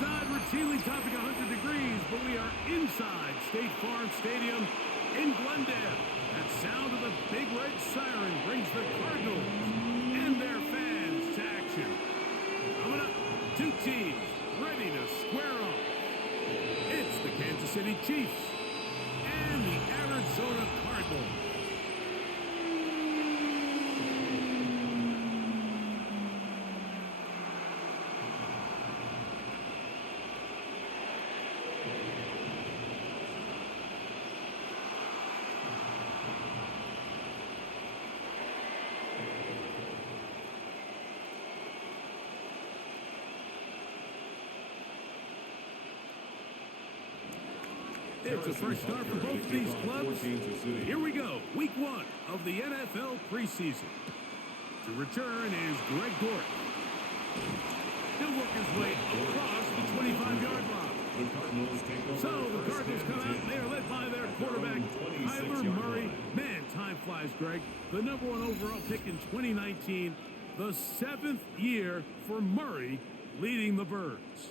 outside, routinely topping 100 degrees, but we are inside State Farm Stadium in Glendale. That sound of the big red siren brings the Cardinals and their fans to action. Coming up, two teams ready to square off. It's the Kansas City Chiefs and the Arizona Cardinals. It's a fresh start for both of these clubs. Here we go, week one of the NFL preseason. To return is Greg Dort. He'll work his way across the 25-yard line. So the Cardinals come out, and they are led by their quarterback, Kyler Murray. Man, time flies, Greg. The #1 overall pick in 2019, the 7th year for Murray leading the Birds.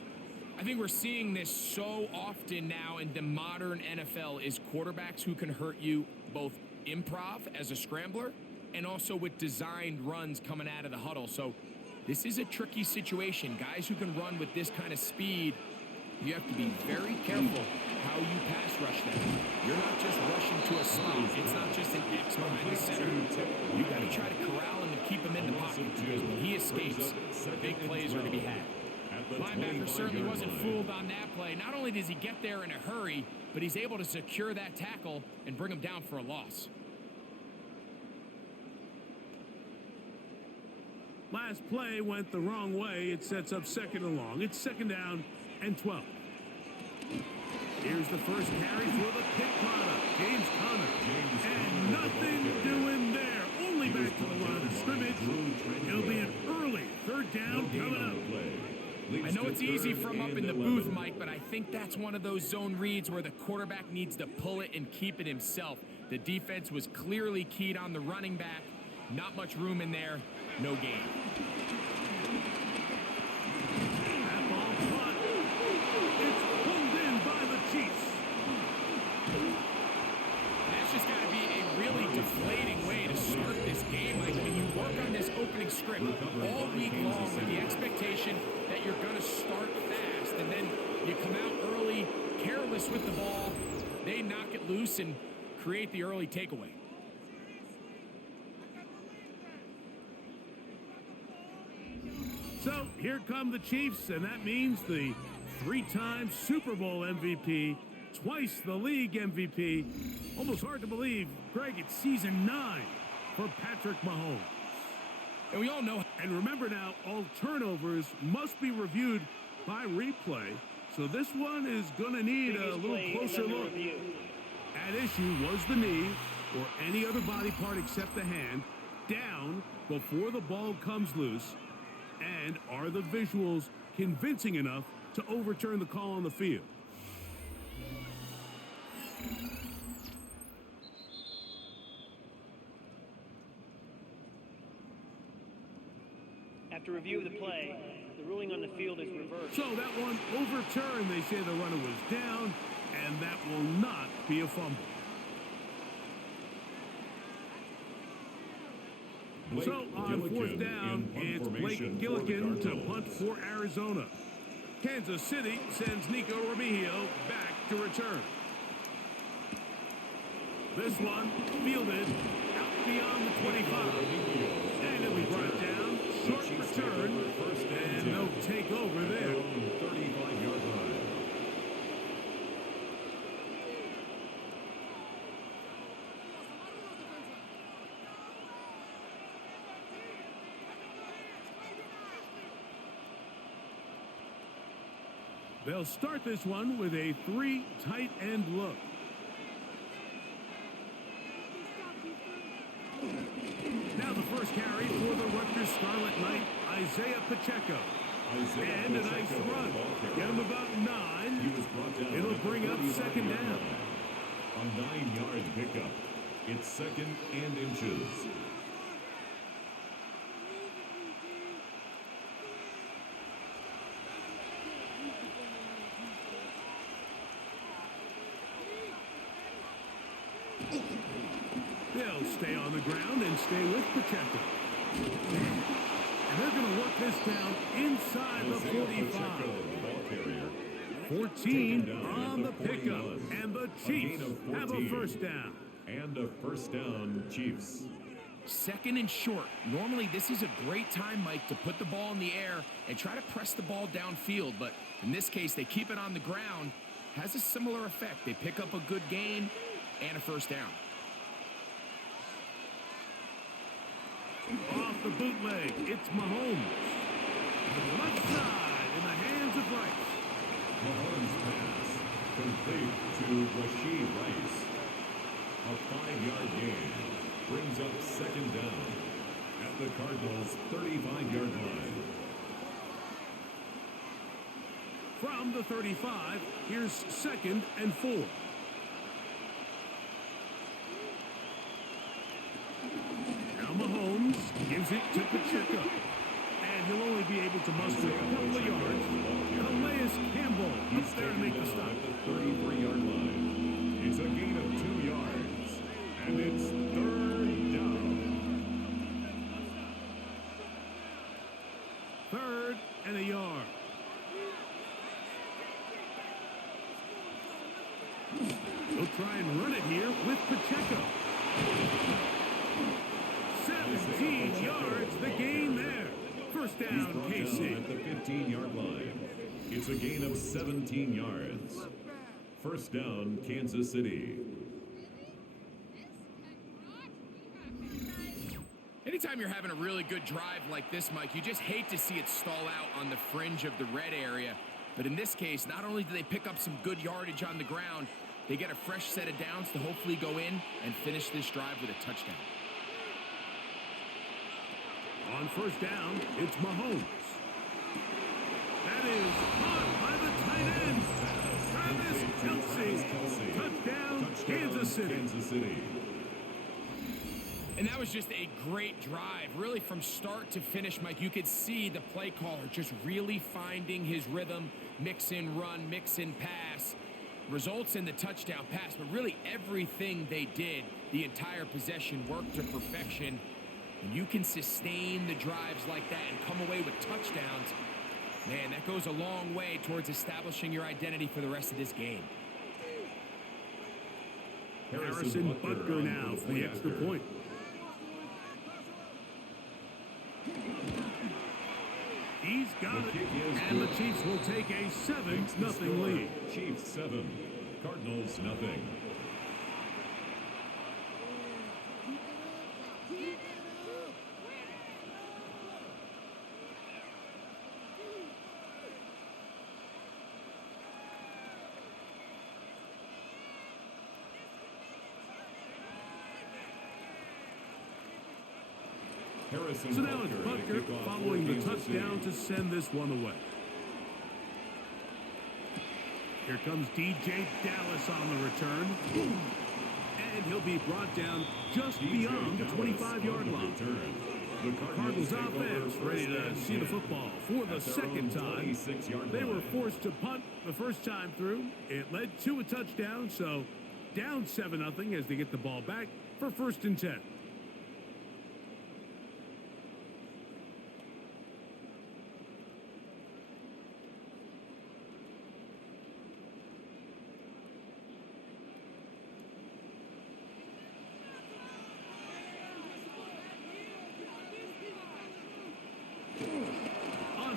I think we're seeing this so often now in the modern NFL is quarterbacks who can hurt you both improv as a scrambler and also with designed runs coming out of the huddle. So this is a tricky situation. Guys who can run with this kind of speed, you have to be very careful how you pass rush them. You're not just rushing to a spot. It's not just an X behind the center. You got to try to corral him and keep him in the pocket because when he escapes, big plays are to be had. Linebacker certainly wasn't fooled on that play. Not only does he get there in a hurry, but he's able to secure that tackle and bring him down for a loss. Last play went the wrong way. It sets up second and long. It's second down and 12. Here's the first carry for the pick product, James Conner. And nothing doing there. Only back to the line of scrimmage. It'll be an early third down coming up. I know it's easy from up in the booth, Mike, but I think that's one of those zone reads where the quarterback needs to pull it and keep it himself. The defense was clearly keyed on the running back. Not much room in there. No gain. That ball caught. It's pulled in by the Chiefs. That's just got to be a really deflating way to start this game. Like when you work on this opening script all week long with the expectation that you're going to start fast, and then you come out early, careless with the ball, they knock it loose and create the early takeaway. So here come the Chiefs, and that means the three-time Super Bowl MVP, twice the league MVP. Almost hard to believe, Greg, it's season 9 for Patrick Mahomes. And we all know. And remember now, all turnovers must be reviewed by replay. So this one is going to need a little closer look. At issue was the knee or any other body part except the hand down before the ball comes loose. And are the visuals convincing enough to overturn the call on the field? After review of the play, the ruling on the field is reversed. So that one overturned. They say the runner was down, and that will not be a fumble. So on fourth down, it's Blake Gillikin to punt for Arizona. Kansas City sends Nico Remigio back to return. This one fielded out beyond the 25. And it'll be brought down. Short return. And no takeover there. 35-yard line. They'll start this one with a 3 tight end look. Now the first carry for the Rutgers Scarlet Knight, Isaiah Pacheco. And a nice run. Get him about 9. It'll bring up second down. A 9-yard pickup. It's second and inches. stay on the ground and stay with Pacheco. And they're going to work this down inside the 45. 14 on the pickup. And the Chiefs have a first down. And a first down, Chiefs. Second and short. Normally, this is a great time, Mike, to put the ball in the air and try to press the ball downfield. But in this case, they keep it on the ground. Has a similar effect. They pick up a good gain and a first down. Off the bootleg, it's Mahomes. Left side in the hands of Rice. Mahomes pass complete to Rashid Rice. A 5-yard gain brings up second down at the Cardinals' 35-yard line. From the 35, here's second and 4. Now Mahomes gives it to Pacheco. And he'll only be able to muster a couple of yards. Calais Campbell up there to make the stop. At the 33-yard line. It's a gain of 2 yards. And it's third down. Third and a yard. He'll try and run it here with Pacheco. 17 yards, the gain there. First down, KC. At the 15-yard line. It's a gain of 17 yards. First down, Kansas City. Anytime you're having a really good drive like this, Mike, you just hate to see it stall out on the fringe of the red area. But in this case, not only do they pick up some good yardage on the ground, they get a fresh set of downs to hopefully go in and finish this drive with a touchdown. On first down, it's Mahomes. That is caught by the tight end. Travis Kelce. Touchdown, Kansas City. And that was just a great drive. Really, from start to finish, Mike, you could see the play caller just really finding his rhythm, mix in run, mix in pass. Results in the touchdown pass, but really everything they did, the entire possession worked to perfection. When you can sustain the drives like that and come away with touchdowns, man, that goes a long way towards establishing your identity for the rest of this game. Harrison Butker now for the extra point. He's got it, and the Chiefs will take a 7-0 lead. Chiefs 7, Cardinals nothing. So now it's Butker following the touchdown to send this one away. Here comes DJ Dallas on the return. And he'll be brought down just beyond the 25-yard line. The Cardinals offense ready to see the football for the second time. They were forced to punt the first time through. It led to a touchdown, so down 7-0 as they get the ball back for first and 10.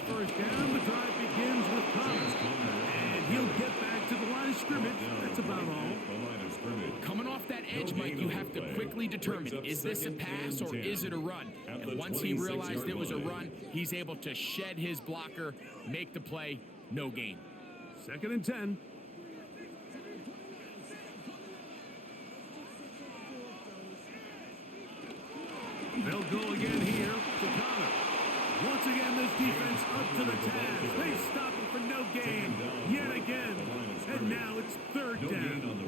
First down, the drive begins with Connor. And he'll get back to the line of scrimmage. That's about all. Coming off that edge, Mike, you have to quickly determine, is this a pass or is it a run? And once he realized it was a run, he's able to shed his blocker, make the play, no gain. Second and 10. They'll go again here to Connor. Once again, this defense up to the task. They stop it for no gain yet again. And now it's third down.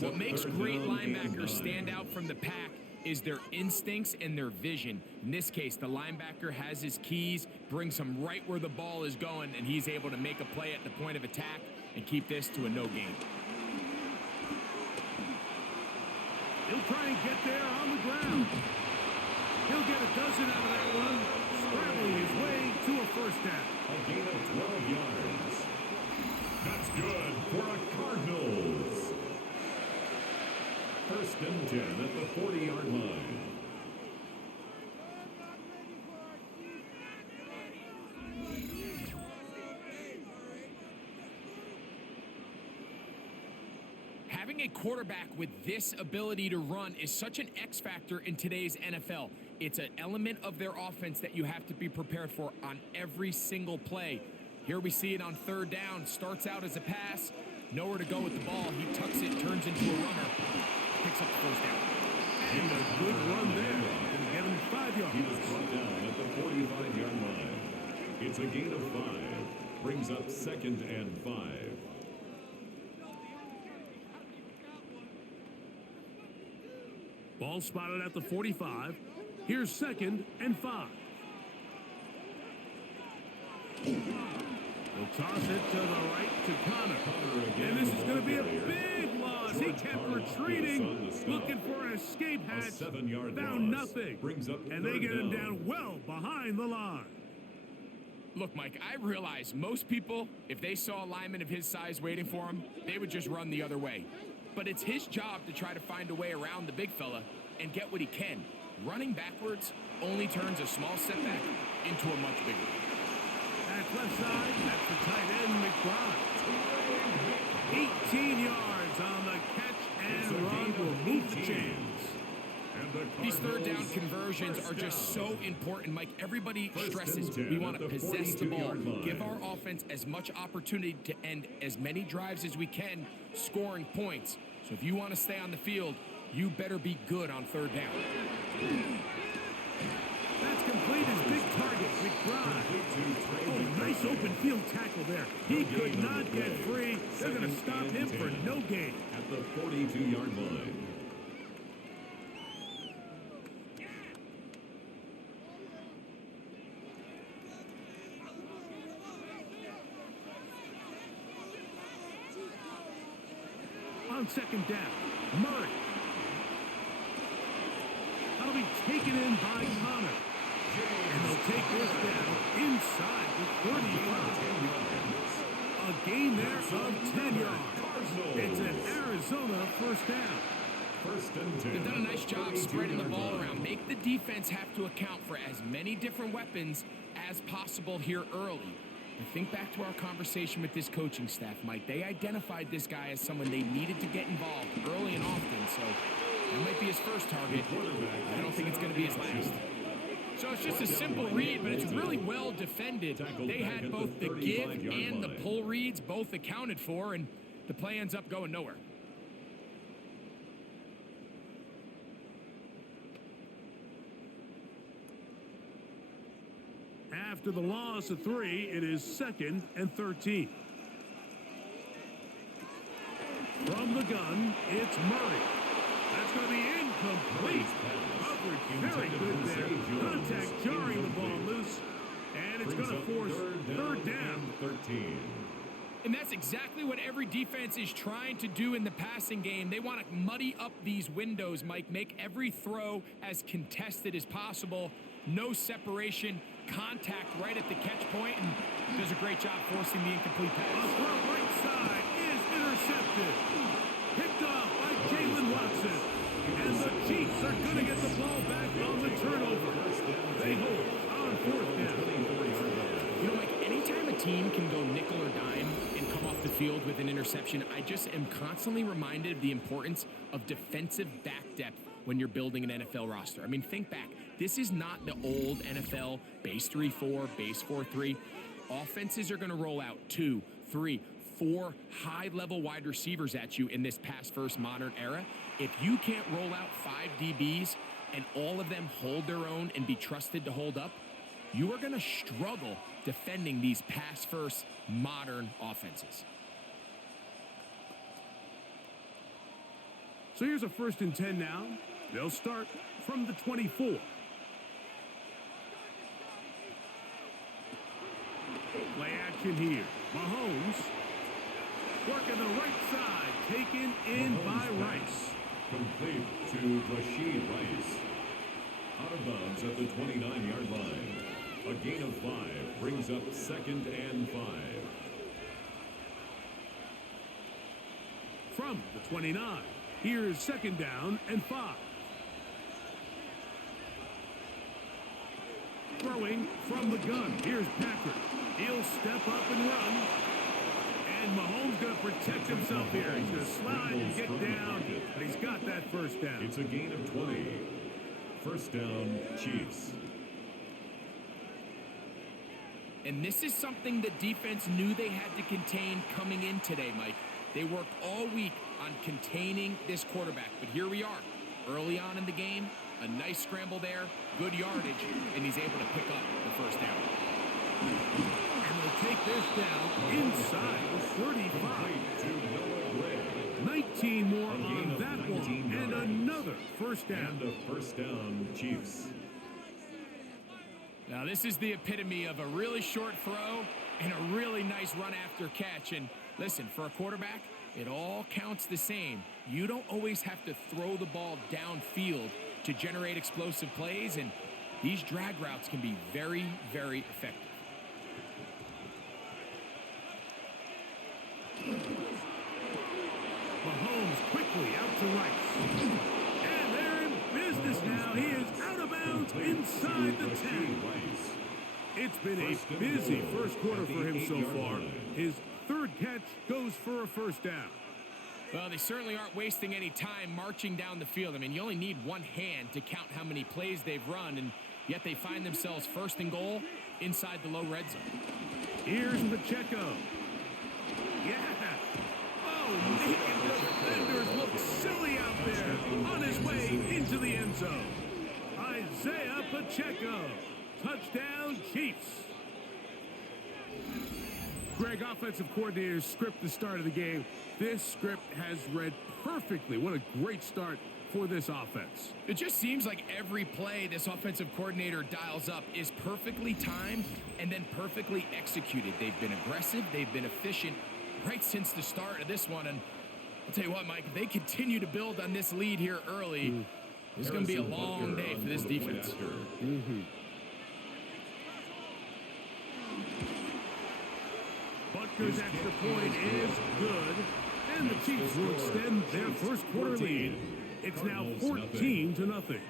What makes great linebackers stand out from the pack is their instincts and their vision. In this case, the linebacker has his keys, brings him right where the ball is going, and he's able to make a play at the point of attack and keep this to a no gain. He'll try and get there on the ground. He'll get a dozen out of that one, scrambling his way to a first down. A gain of 12 yards. That's good for a Cardinals. First and 10 at the 40-yard line. Having a quarterback with this ability to run is such an X factor in today's NFL. It's an element of their offense that you have to be prepared for on every single play. Here we see it on third down. Starts out as a pass, nowhere to go with the ball. He tucks it, turns into a runner, picks up the first down. And a good run there. Gonna get him 5 yards. He was brought down at the 45-yard line. It's a gain of 5. Brings up second and 5. Ball spotted at the 45. Here's second and 5. They'll toss it to the right to Connor. And this is going to be a big loss. He kept retreating, looking for an escape hatch. Found nothing. And they get him down well behind the line. Look, Mike, I realize most people, if they saw a lineman of his size waiting for him, they would just run the other way. But it's his job to try to find a way around the big fella and get what he can. Running backwards only turns a small setback into a much bigger one. At left side, that's the tight end, McBride. 18 yards on the catch and run will move the chains. These third down conversions are just so important, Mike. Everybody stresses we want to possess the ball, give our offense as much opportunity to end as many drives as we can, scoring points. So if you want to stay on the field, you better be good on third down. That's complete as big target, McBride. Oh, nice open field tackle there. He could not get free. They're going to stop him for no gain. At the 42-yard line. On second down, Murray. That'll be taken in by Connor. And they'll take this down inside the 45. A gain there of 10 yards. It's an Arizona first down. First and 10. They've done a nice job spreading the ball around. Make the defense have to account for as many different weapons as possible here early. And think back to our conversation with this coaching staff, Mike. They identified this guy as someone they needed to get involved early and often, so that might be his first target. I don't think it's going to be his last. So it's just a simple read, but it's really well defended. They had both the give and the pull reads both accounted for, and the play ends up going nowhere. After the loss of 3, it is second and 13. From the gun, it's Murray. That's going to be incomplete. Coverage very good there. Contact jarring the ball loose. And it's going to force third down. 13. And that's exactly what every defense is trying to do in the passing game. They want to muddy up these windows, Mike. Make every throw as contested as possible. No separation, contact right at the catch point, and does a great job forcing the incomplete pass. A throw right side is intercepted. Picked off by Jalen Watson. And the Chiefs are going to get the ball back on the turnover. They hold on fourth down. You know, Mike, anytime a team can go nickel or dime and come off the field with an interception, I just am constantly reminded of the importance of defensive back depth when you're building an NFL roster. I mean, think back. This is not the old NFL base 3-4, base 4-3. Offenses are going to roll out 2, 3, 4 high-level wide receivers at you in this pass-first modern era. If you can't roll out 5 DBs and all of them hold their own and be trusted to hold up, you are going to struggle defending these pass-first modern offenses. So here's a first and 10 now. They'll start from the 24. Play action here. Mahomes working the right side, taken in by Rice. Complete to Rashid Rice. Out of bounds at the 29-yard line. A gain of 5 brings up 2nd and 5. From the 29, here's 2nd down and 5. Throwing from the gun, here's Patrick. He'll step up and run. And Mahomes going to protect himself here. He's going to slide and get down, but he's got that 1st down. It's a gain of 20. 1st down, Chiefs. And this is something the defense knew they had to contain coming in today, Mike. They worked all week on containing this quarterback, but here we are. Early on in the game, a nice scramble there, good yardage, and he's able to pick up the 1st down. And they'll take this down inside the 35. 19 more on that one, and another 1st down. And a 1st down, Chiefs. Now, this is the epitome of a really short throw and a really nice run after catch. And listen, for a quarterback, it all counts the same. You don't always have to throw the ball downfield to generate explosive plays, and these drag routes can be very, very effective. Mahomes quickly out to Rice. And they're in business now. He is out of bounds inside the 10. It's been a busy 1st quarter for him so far. His 3rd catch goes for a 1st down. Well, they certainly aren't wasting any time marching down the field. I mean, you only need one hand to count how many plays they've run, and yet they find themselves 1st and goal inside the low red zone. Here's Pacheco. Yeah. Oh, making defenders look silly out there on his way into the end zone. Isaiah Pacheco. Touchdown, Chiefs. Greg, offensive coordinators script the start of the game. This script has read perfectly. What a great start for this offense. It just seems like every play this offensive coordinator dials up is perfectly timed and then perfectly executed. They've been aggressive. They've been efficient right since the start of this one. And I'll tell you what, Mike, if they continue to build on this lead here early, it's going to be a long day for this defense. Butker's extra point is good, and the Chiefs will extend their 1st quarter lead. It's now 14-0.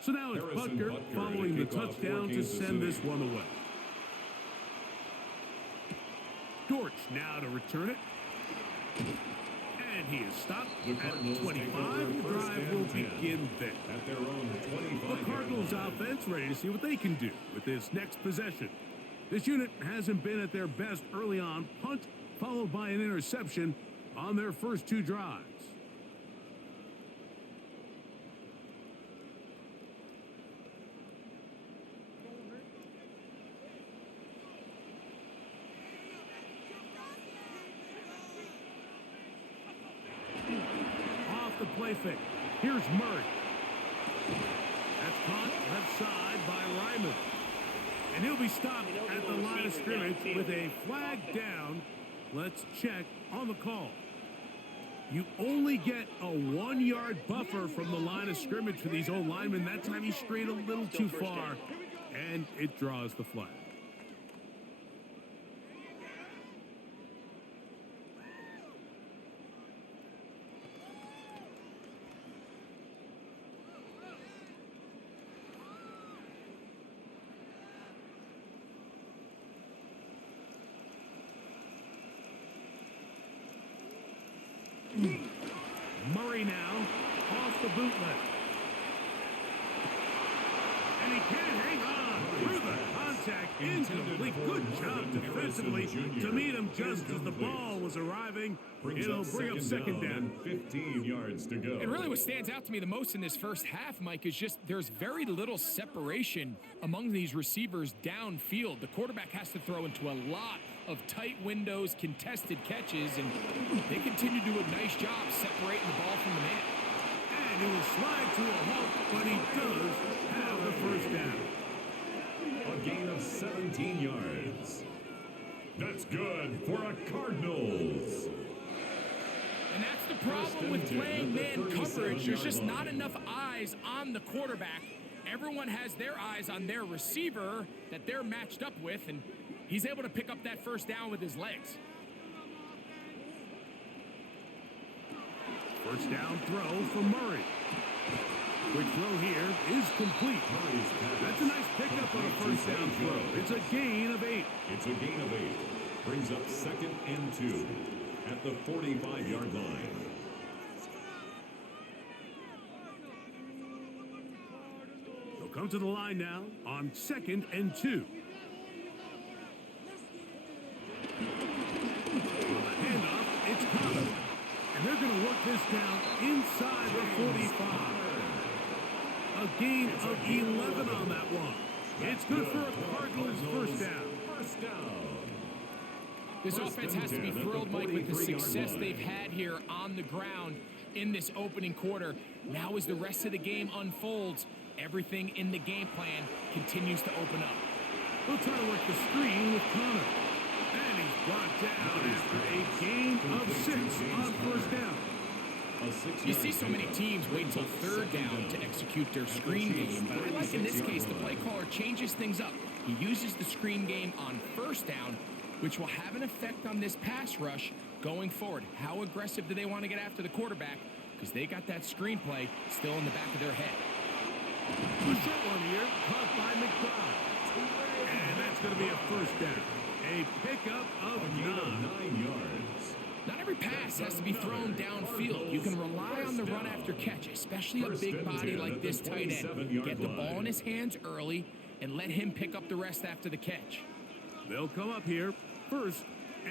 So now it's Butker following the touchdown to send this one away. Dortch now to return it. And he is stopped at 25. The drive will begin there. At their own 25. The Cardinals offense ready to see what they can do with this next possession. This unit hasn't been at their best early on. Punt followed by an interception on their first 2 drives. The play fake. Here's Murray. That's caught left side by Ryman. And he'll be stopped at the line of scrimmage with a flag down. Let's check on the call. You only get a 1-yard buffer from the line of scrimmage for these old linemen. That time he strayed a little too far, and it draws the flag. Murray now off the bootleg. And he can't hang on. Through the contact, incomplete. Good job defensively to meet him just as the ball was arriving. It'll bring up second down. 15 yards to go. And really what stands out to me the most in this first half, Mike, is just there's very little separation among these receivers downfield. The quarterback has to throw into a lot of tight windows, contested catches, and they continue to do a nice job separating the ball from the man. And he will slide to a halt, but he does have the first down. A gain of 17 yards. That's good for a Cardinals. And that's the problem with playing man coverage. There's just not enough eyes on the quarterback. Everyone has their eyes on their receiver that they're matched up with, and he's able to pick up that first down with his legs. First down throw for Murray. Quick throw here is complete. That's a nice pickup on a first down throw. It's a gain of 8. It's a gain of 8. Brings up 2nd and 2 at the 45-yard line. They'll come to the line now on 2nd and 2. On the handoff, it's Connor. And they're going to work this down inside the 45. A gain of 11 on that one. It's good for a Cardinals first down. First down. This offense has to be thrilled, Mike, with the success they've had here on the ground in this opening quarter. Now as the rest of the game unfolds, everything in the game plan continues to open up. They'll try to work the screen with Connor. And he's brought down after a gain of 6 on first down. You see so many teams wait till third down to execute their screen game, but I like in this case the play caller changes things up. He uses the screen game on first down, which will have an effect on this pass rush going forward. How aggressive do they want to get after the quarterback? Because they got that screen play still in the back of their head. The short one here, caught by McBride. And that's going to be a first down. A pickup of 9 yards. Not every pass has to be thrown downfield. You can rely on the run after catch, especially a big body like this tight end. Get the ball in his hands early and let him pick up the rest after the catch. They'll come up here, 1st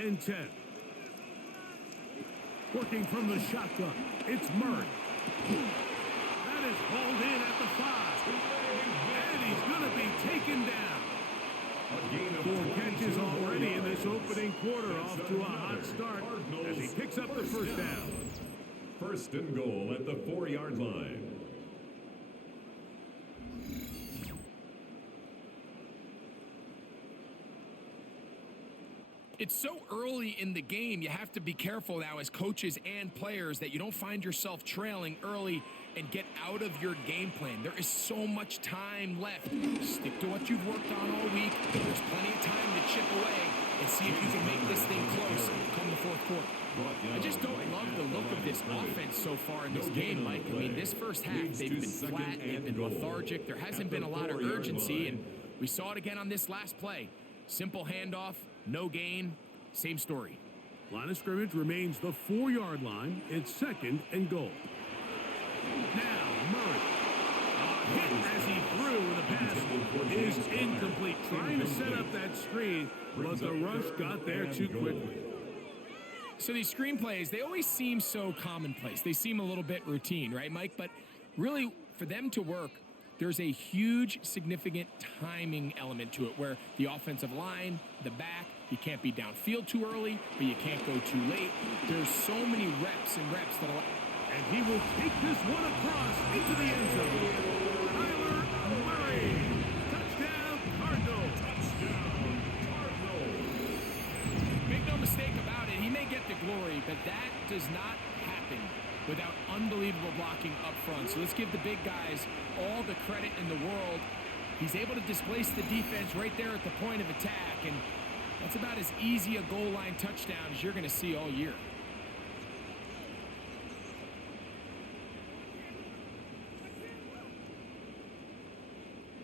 and 10. Working from the shotgun, it's Murray. That is hauled in at the 5. And he's going to be taken down. 4 catches already in this opening quarter, off to a hot start as he picks up the first down. 1st and goal at the 4-yard line. It's so early in the game, you have to be careful now as coaches and players that you don't find yourself trailing early and get out of your game plan. There is so much time left. Stick to what you've worked on all week. There's plenty of time to chip away and see if you can make this thing close come the 4th quarter. I just don't love the look of this offense so far in this game, Mike. I mean, this first half, they've been flat, they've been lethargic. There hasn't been a lot of urgency, and we saw it again on this last play. Simple handoff, no gain, same story. Line of scrimmage remains the 4-yard line. It's 2nd and goal. Now, Murray. Hit as he threw, and the pass is incomplete. Trying to set up that screen, but the rush got there too quickly. So these screen plays, they always seem so commonplace. They seem a little bit routine, right, Mike? But really, for them to work, there's a huge, significant timing element to it where the offensive line, the back, you can't be downfield too early, but you can't go too late. There's so many reps and reps that and he will take this one across into the end zone. Kyler Murray. Touchdown, Cardinals. Touchdown, Cardinals. Make no mistake about it, he may get the glory, but that does not happen without unbelievable blocking up front. So let's give the big guys all the credit in the world. He's able to displace the defense right there at the point of attack, and that's about as easy a goal line touchdown as you're going to see all year.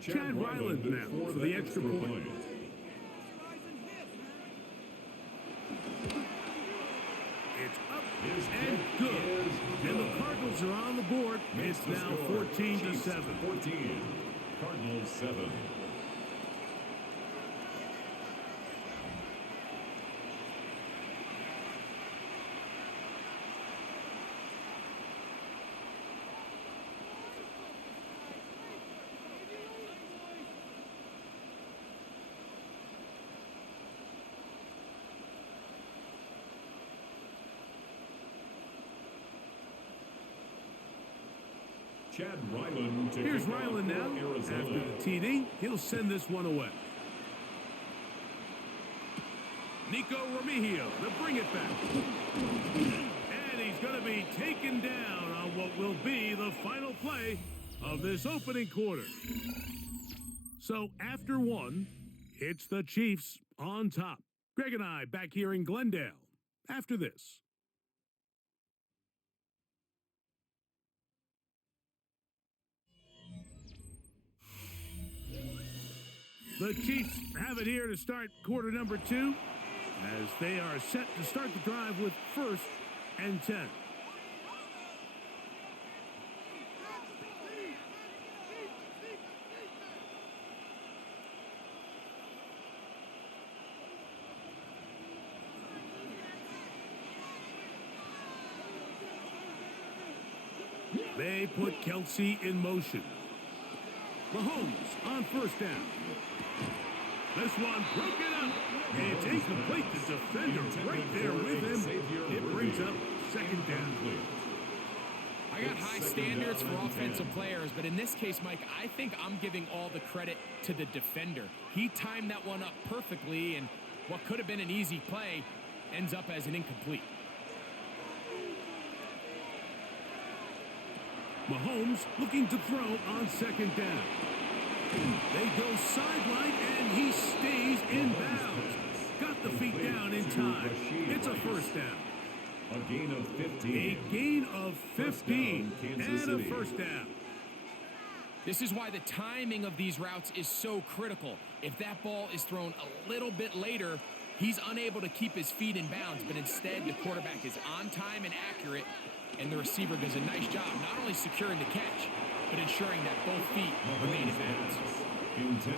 Chad Ryland now for the extra point. It's up and good. And the Cardinals are on the board. It's now 14-7. 14. Cardinals 7. Chad Ryland to Here's kick off Ryland for now. Arizona. After the TD, he'll send this one away. Nico Remigio to bring it back. And he's going to be taken down on what will be the final play of this opening quarter. So after one, it's the Chiefs on top. Greg and I back here in Glendale after this. The Chiefs have it here to start quarter number 2 as they are set to start the drive with 1st and 10. They put Kelsey in motion. Mahomes on 1st down. This one broken up. It's incomplete. The defender right there with him. It brings up 2nd down. I got high standards for offensive players, but in this case, Mike, I think I'm giving all the credit to the defender. He timed that one up perfectly, and what could have been an easy play ends up as an incomplete. Mahomes looking to throw on 2nd down. They go sideline, and he stays in bounds. Got the feet down in time. It's a 1st down. A gain of 15. A gain of 15 and a 1st down. This is why the timing of these routes is so critical. If that ball is thrown a little bit later, he's unable to keep his feet in bounds, but instead the quarterback is on time and accurate, and the receiver does a nice job not only securing the catch, but ensuring that both feet remain in bounds.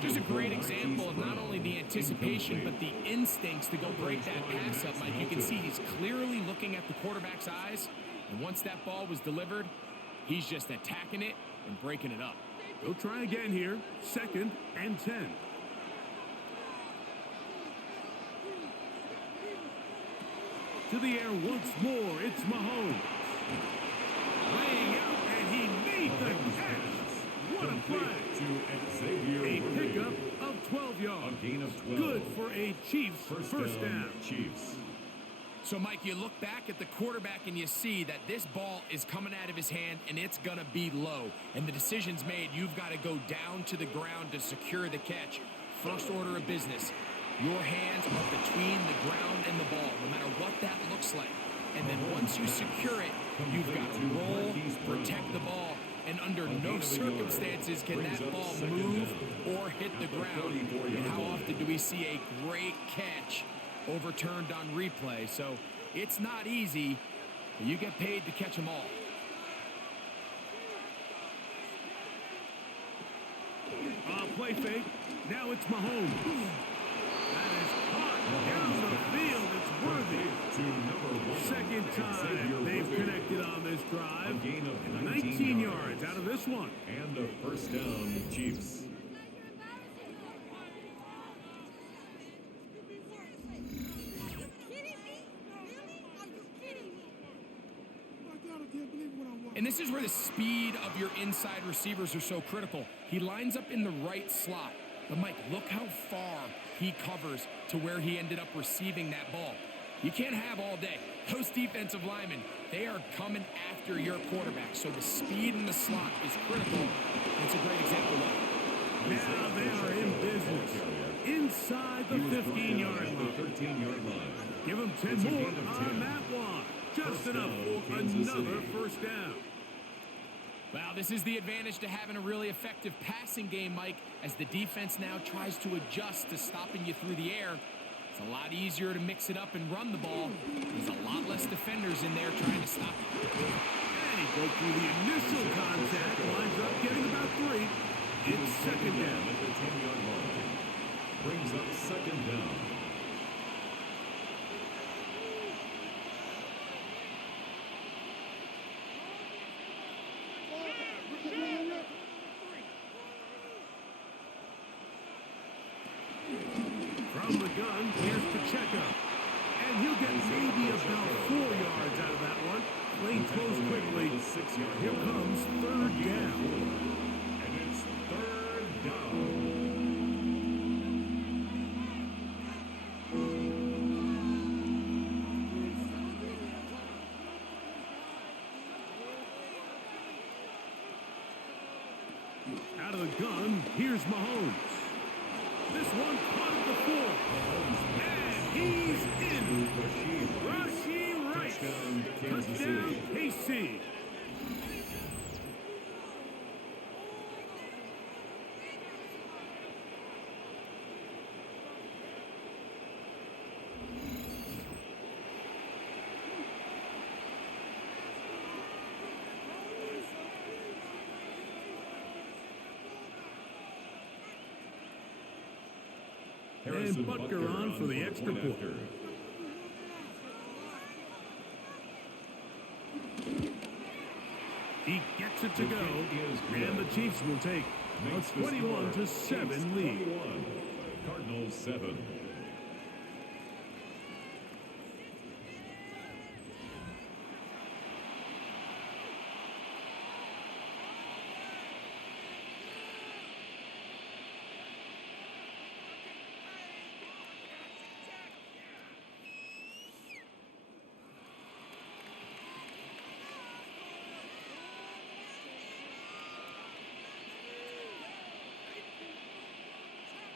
Just a great example of not only the anticipation, but the instincts to go break that pass up, Mike. You can see he's clearly looking at the quarterback's eyes, and once that ball was delivered, he's just attacking it and breaking it up. They'll try again here, 2nd and 10. To the air once more, it's Mahomes. Laying out, and he made the catch. What a play. A pickup of 12 yards. A gain of 12. Good for a Chiefs first down. Chiefs. So, Mike, you look back at the quarterback and you see that this ball is coming out of his hand and it's going to be low. And the decision's made. You've got to go down to the ground to secure the catch. First order of business. Your hands are between the ground and the ball, no matter what that looks like. And then once you secure it, you've got to roll, protect the ball, and under no circumstances can that ball move or hit the ground. And how often do we see a great catch overturned on replay? So it's not easy, but you get paid to catch them all. Play fake. Now it's Mahomes. That is caught down the field. It's worthy. 2nd time they've connected on this drive. A gain of 19 yards out of this one. And a 1st down, Chiefs. And this is where the speed of your inside receivers are so critical. He lines up in the right slot. But, Mike, look how far he covers to where he ended up receiving that ball. You can't have all day. Those defensive linemen, they are coming after your quarterback. So the speed in the slot is critical. It's a great example of it. Now they are in business. Inside the 15-yard line. Give them 10 more on that one. Just enough for another 1st down. Well, this is the advantage to having a really effective passing game, Mike, as the defense now tries to adjust to stopping you through the air. It's a lot easier to mix it up and run the ball. There's a lot less defenders in there trying to stop you. And he broke through the initial contact, lines up getting about 3. It's 2nd down. At the 10-yard line. Brings up 2nd down. From the gun, here's Pacheco. And he'll get maybe about 4 yards out of that one. Plain close quickly. Here comes third down. And it's third down. Out of the gun, here's Mahomes. This one caught at the 4. And he's in. Rashee Rice. Touchdown, KC. And Butker on for the extra point. He gets it to go, and the Chiefs will take a 21-7 lead. Cardinals 7.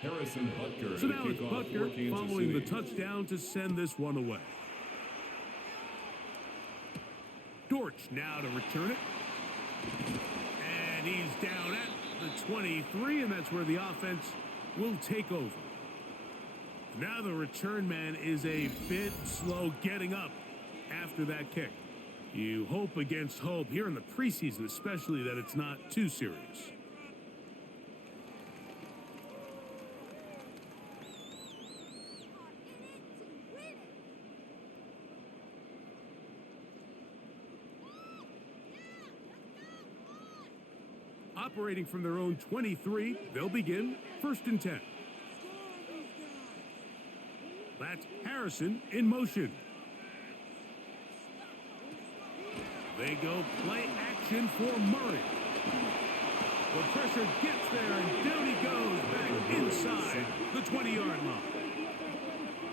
Harrison Butker. So now it's Butker following the touchdown to send this one away. Dortch now to return it. And he's down at the 23, and that's where the offense will take over. Now the return man is a bit slow getting up after that kick. You hope against hope here in the preseason, especially, that it's not too serious. Operating from their own 23, they'll begin 1st and 10. That's Harrison in motion. They go play action for Murray. The pressure gets there, and down he goes back inside the 20-yard line.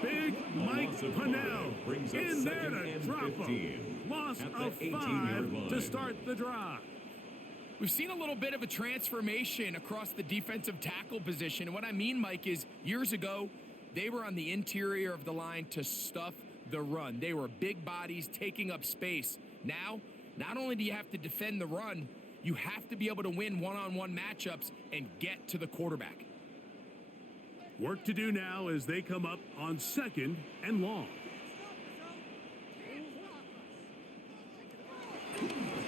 Big Mike Pennell in there to drop him. Loss of 5 to start the drive. We've seen a little bit of a transformation across the defensive tackle position. And what I mean, Mike, is years ago, they were on the interior of the line to stuff the run. They were big bodies taking up space. Now, not only do you have to defend the run, you have to be able to win one-on-one matchups and get to the quarterback. Work to do now as they come up on 2nd and long.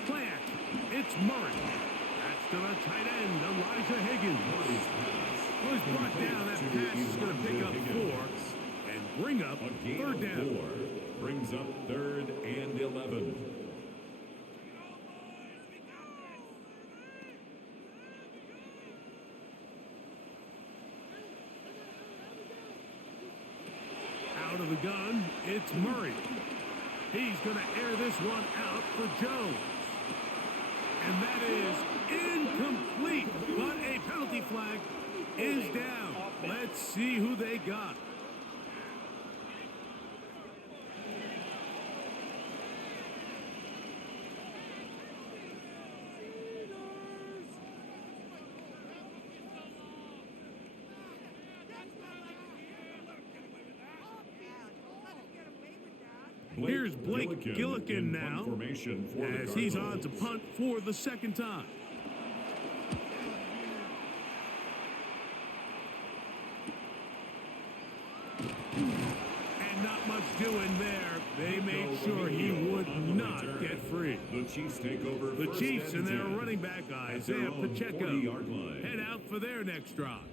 Play action. It's Murray. That's to the tight end, Elijah Higgins. Who's brought down. That pass is going to pick up 4 and bring up 3rd down. 4 brings up 3rd and 11. Out of the gun, it's Murray. He's going to air this one out for Jones. And that is incomplete, but a penalty flag is down. Let's see who they got. Here's Blake Gillikin now, as he's on to punt for the 2nd time. And not much doing there. They made sure he would not get free. The Chiefs take over. The Chiefs and their running back, Isaiah Pacheco, head out for their next drive.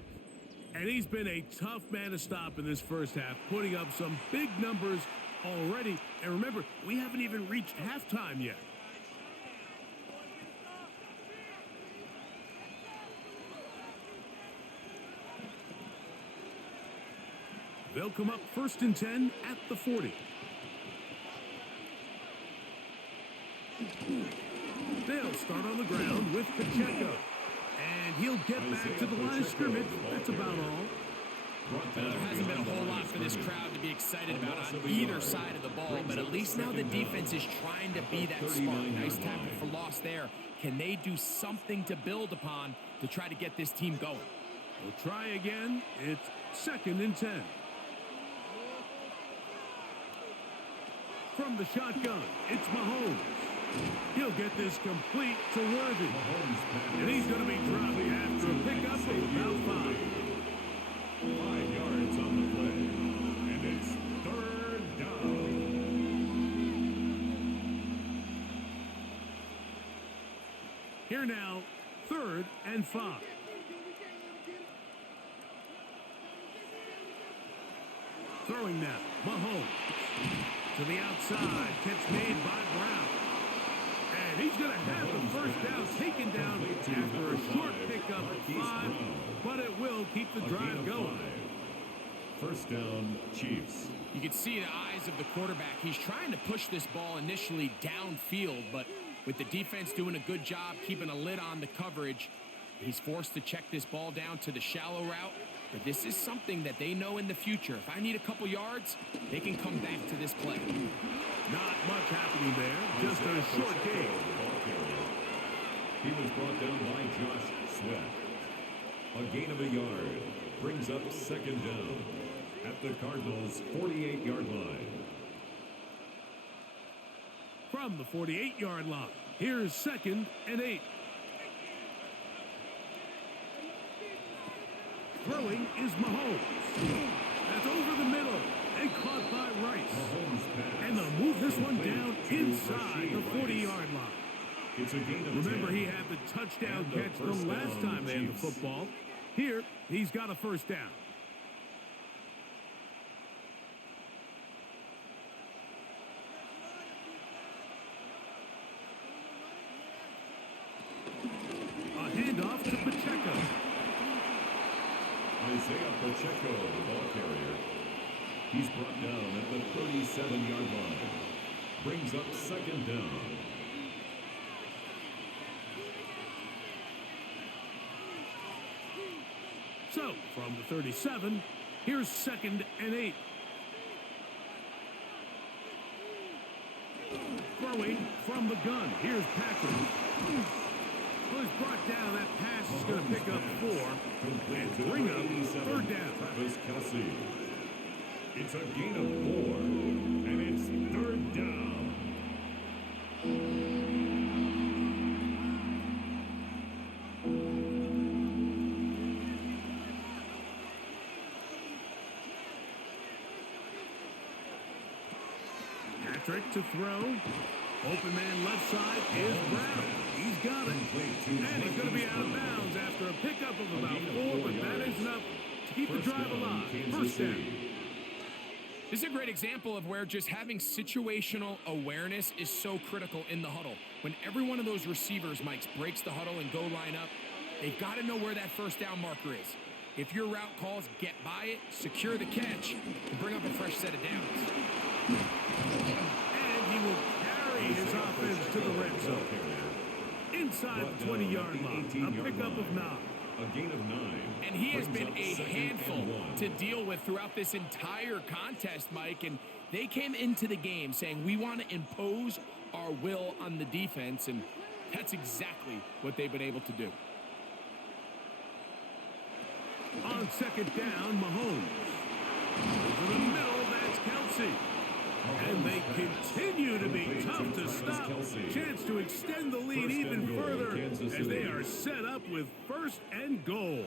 And he's been a tough man to stop in this first half, putting up some big numbers already. And remember, we haven't even reached halftime yet. They'll come up 1st and 10 at the 40. They'll start on the ground with Pacheco. And he'll get back to the line of scrimmage. That's about all. Well, there hasn't been a whole lot for this crowd to be excited about on either side of the ball, but at least now the defense is trying to be that spark. Nice tackle for loss there. Can they do something to build upon to try to get this team going? We'll try again. It's 2nd and 10. From the shotgun, it's Mahomes. He'll get this complete to Worthy. And he's going to be dropped after a pickup of about 5. 5 yards on the play, and it's 3rd down. Here now, 3rd and 5. Throwing now, Mahomes. To the outside, catch made by Brown. And he's going to have the first down taken down after a short pickup of 5, but it will keep the drive going. 1st down, Chiefs. You can see the eyes of the quarterback. He's trying to push this ball initially downfield, but with the defense doing a good job keeping a lid on the coverage, he's forced to check this ball down to the shallow route. But this is something that they know in the future. If I need a couple yards, they can come back to this play. Not much happening there, just a short game. He was brought down by Josh Sweat. A gain of a yard brings up 2nd down at the Cardinals' 48-yard line. From the 48-yard line, here's 2nd and 8. Throwing is Mahomes. That's over the middle and caught by Rice. And they'll move this one down inside the 40-yard line. It's a gain of Remember, 10. he had the touchdown catch the last time they had the football. Here, he's got a 1st down. A handoff to Pacheco. Isaiah Pacheco, the ball carrier. He's brought down at the 37-yard line. Brings up 2nd down. So, from the 37, here's 2nd and 8. Throwing from the gun. Here's Patrick. Who's brought down. That pass is going to pick up 4 and bring up 3rd down. Travis Kelce. It's a gain of 4, and it's 3rd down. Patrick to throw. Open man left side is Brown. He's got it. And he's going to be out of bounds after a pickup of about 4, but that is enough to keep the drive alive. 1st down. This is a great example of where just having situational awareness is so critical in the huddle. When every one of those receivers, Mike, breaks the huddle and go line up, they've got to know where that 1st down marker is. If your route calls, get by it, secure the catch, and bring up a fresh set of downs. And he will carry his offense to the red zone. Inside the 20-yard line, a pickup of 9. A gain of 9. And he has been a handful to deal with throughout this entire contest, Mike. And they came into the game saying, we want to impose our will on the defense. And that's exactly what they've been able to do. On 2nd down, Mahomes. Over the middle, that's Kelce. And they continue to be tough to stop. Chance to extend the lead even further as they are set up with 1st and goal.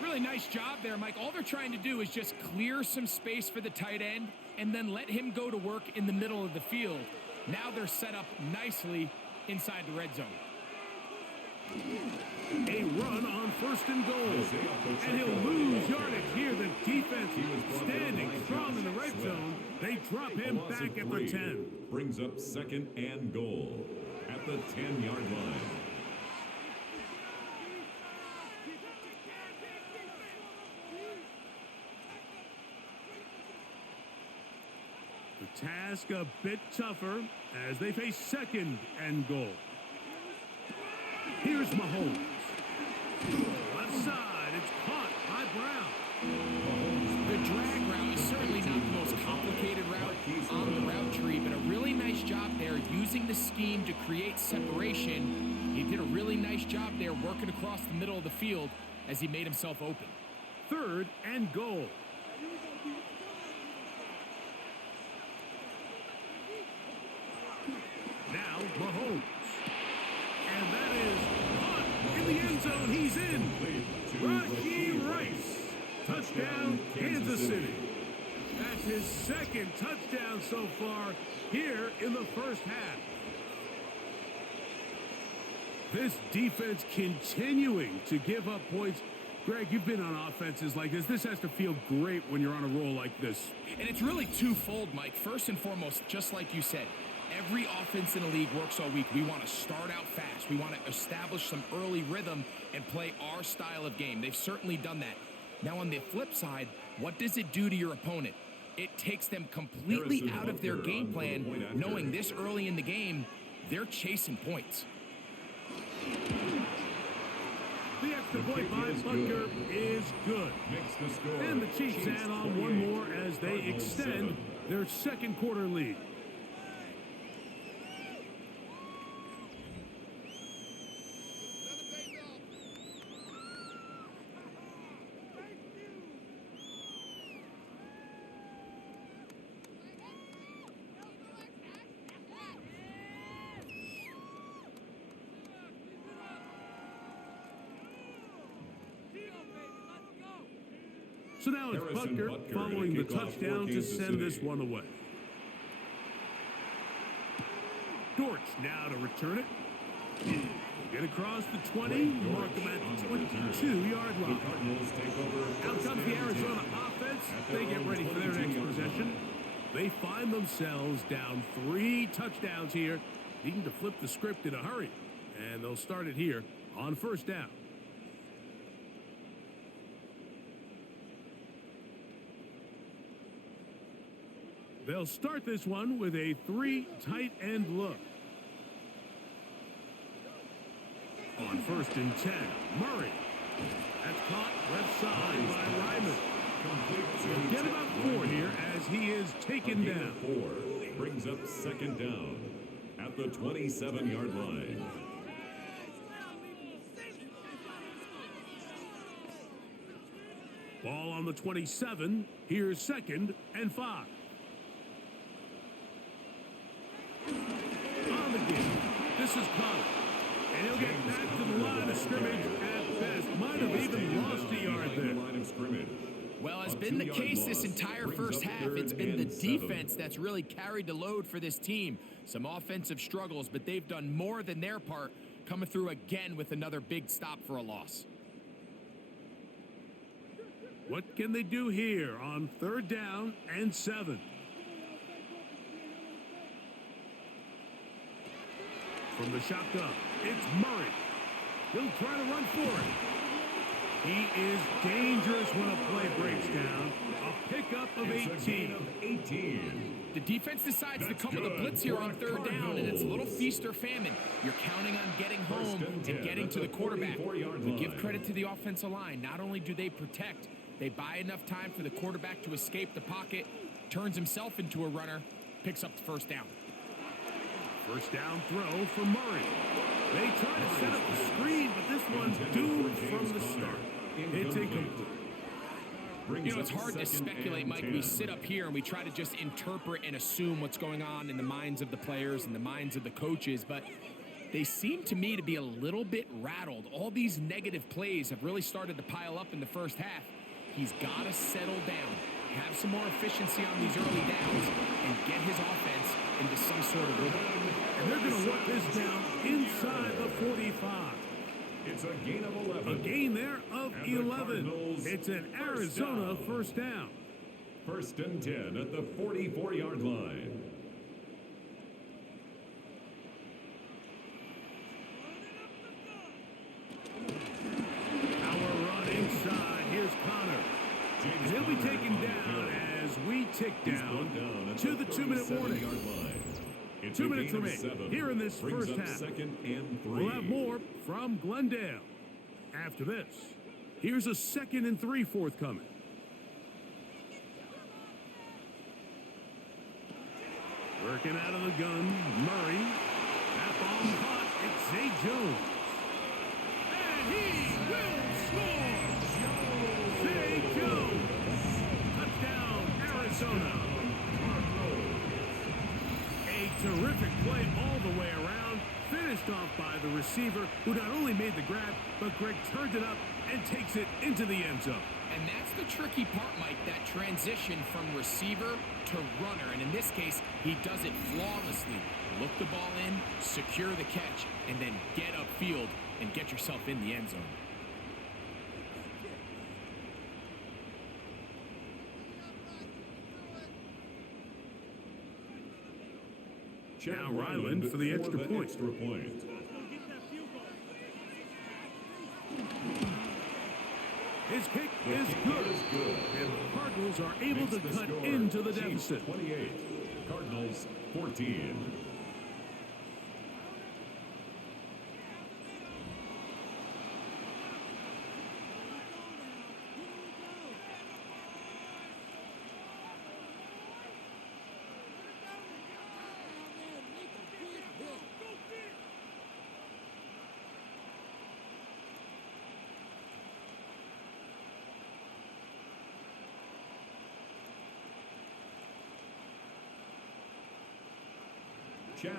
Really nice job there, Mike. All they're trying to do is just clear some space for the tight end and then let him go to work in the middle of the field. Now they're set up nicely inside the red zone. A run on 1st and goal. And he'll lose yardage here. The defense standing strong in the red zone. They drop him back at the 10. Brings up 2nd and goal at the 10-yard line. The task a bit tougher as they face second and goal. Here's Mahomes. Left side, it's caught by Brown. The drag route is certainly not the most complicated route on the route tree, but a really nice job there using the scheme to create separation. He did a really nice job there working across the middle of the field as he made himself open. Third and goal. Now Mahomes. And that is caught in the end zone. He's in. Rashee Rice. Touchdown, Kansas City. That's his second touchdown so far here in the first half. This defense continuing to give up points. Greg, you've been on offenses like this. This has to feel great when you're on a roll like this. And it's really twofold, Mike. First and foremost, just like you said, every offense in the league works all week. We want to start out fast. We want to establish some early rhythm and play our style of game. They've certainly done that. Now, on the flip side, what does it do to your opponent? It takes them completely out of their game plan, knowing this early in the game, they're chasing points. The extra point by Butker is good. And the Chiefs add on one more as they extend their second quarter lead. So now it's Butker following the touchdown to send this one away. Dortch now to return it. Get across the 20, mark them at the 22-yard line. Out comes the Arizona offense. They get ready for their next possession. They find themselves down 3 touchdowns here, needing to flip the script in a hurry. And they'll start it here on first down. They'll start this one with a 3 tight end look. On first and 10, Murray. That's caught left side by Ryman. He'll get about 4 here as he is taken down. 4 brings up second down at the 27-yard line. Ball on the 27. Here's second and 5. On the game. This is Connor. And he'll get back to the line of scrimmage at best. Might have even lost a yard there. Well, has been the case this entire first half. It's been the defense that's really carried the load for this team. Some offensive struggles, but they've done more than their part, coming through again with another big stop for a loss. What can they do here on third down and 7? From the shotgun, it's Murray. He'll try to run for it. He is dangerous when a play breaks down. A pickup of 18. The defense decides to come with a blitz here on third down, and it's a little feast or famine. You're counting on getting home and getting to the quarterback. But give credit to the offensive line. Not only do they protect, they buy enough time for the quarterback to escape the pocket, turns himself into a runner, picks up the first down. First down throw for Murray. They try to set up the screen, but this one's doomed from the start. It's incomplete. You know, it's hard to speculate, Mike. We sit up here and we try to just interpret and assume what's going on in the minds of the players and the minds of the coaches, but they seem to me to be a little bit rattled. All these negative plays have really started to pile up in the first half. He's got to settle down, have some more efficiency on these early downs, and get his offense into some sort of rhythm. And they're going to work this down inside the 45. It's a gain of 11. A gain there of 11. It's an Arizona first down. First and 10 at the 44-yard line. Power run inside. Here's Connor. And he'll be taken down as we tick down to the 2-minute warning. 2 minutes remain here in this first half. We'll have more from Glendale. After this, here's a 2nd and 3 forthcoming. Working out of the gun, Murray. That ball caught. It's Zay Jones. And he will score! Zay Jones! Touchdown, Arizona! A terrific play all the way around. Finished off by the receiver, who not only made the grab, but Greg turned it up and takes it into the end zone. And that's the tricky part, Mike, that transition from receiver to runner. And in this case, he does it flawlessly. Look the ball in, secure the catch, and then get upfield and get yourself in the end zone. Now Ryland for the extra point. His kick is good. And the Cardinals are able to cut into the deficit. 28, Cardinals 14.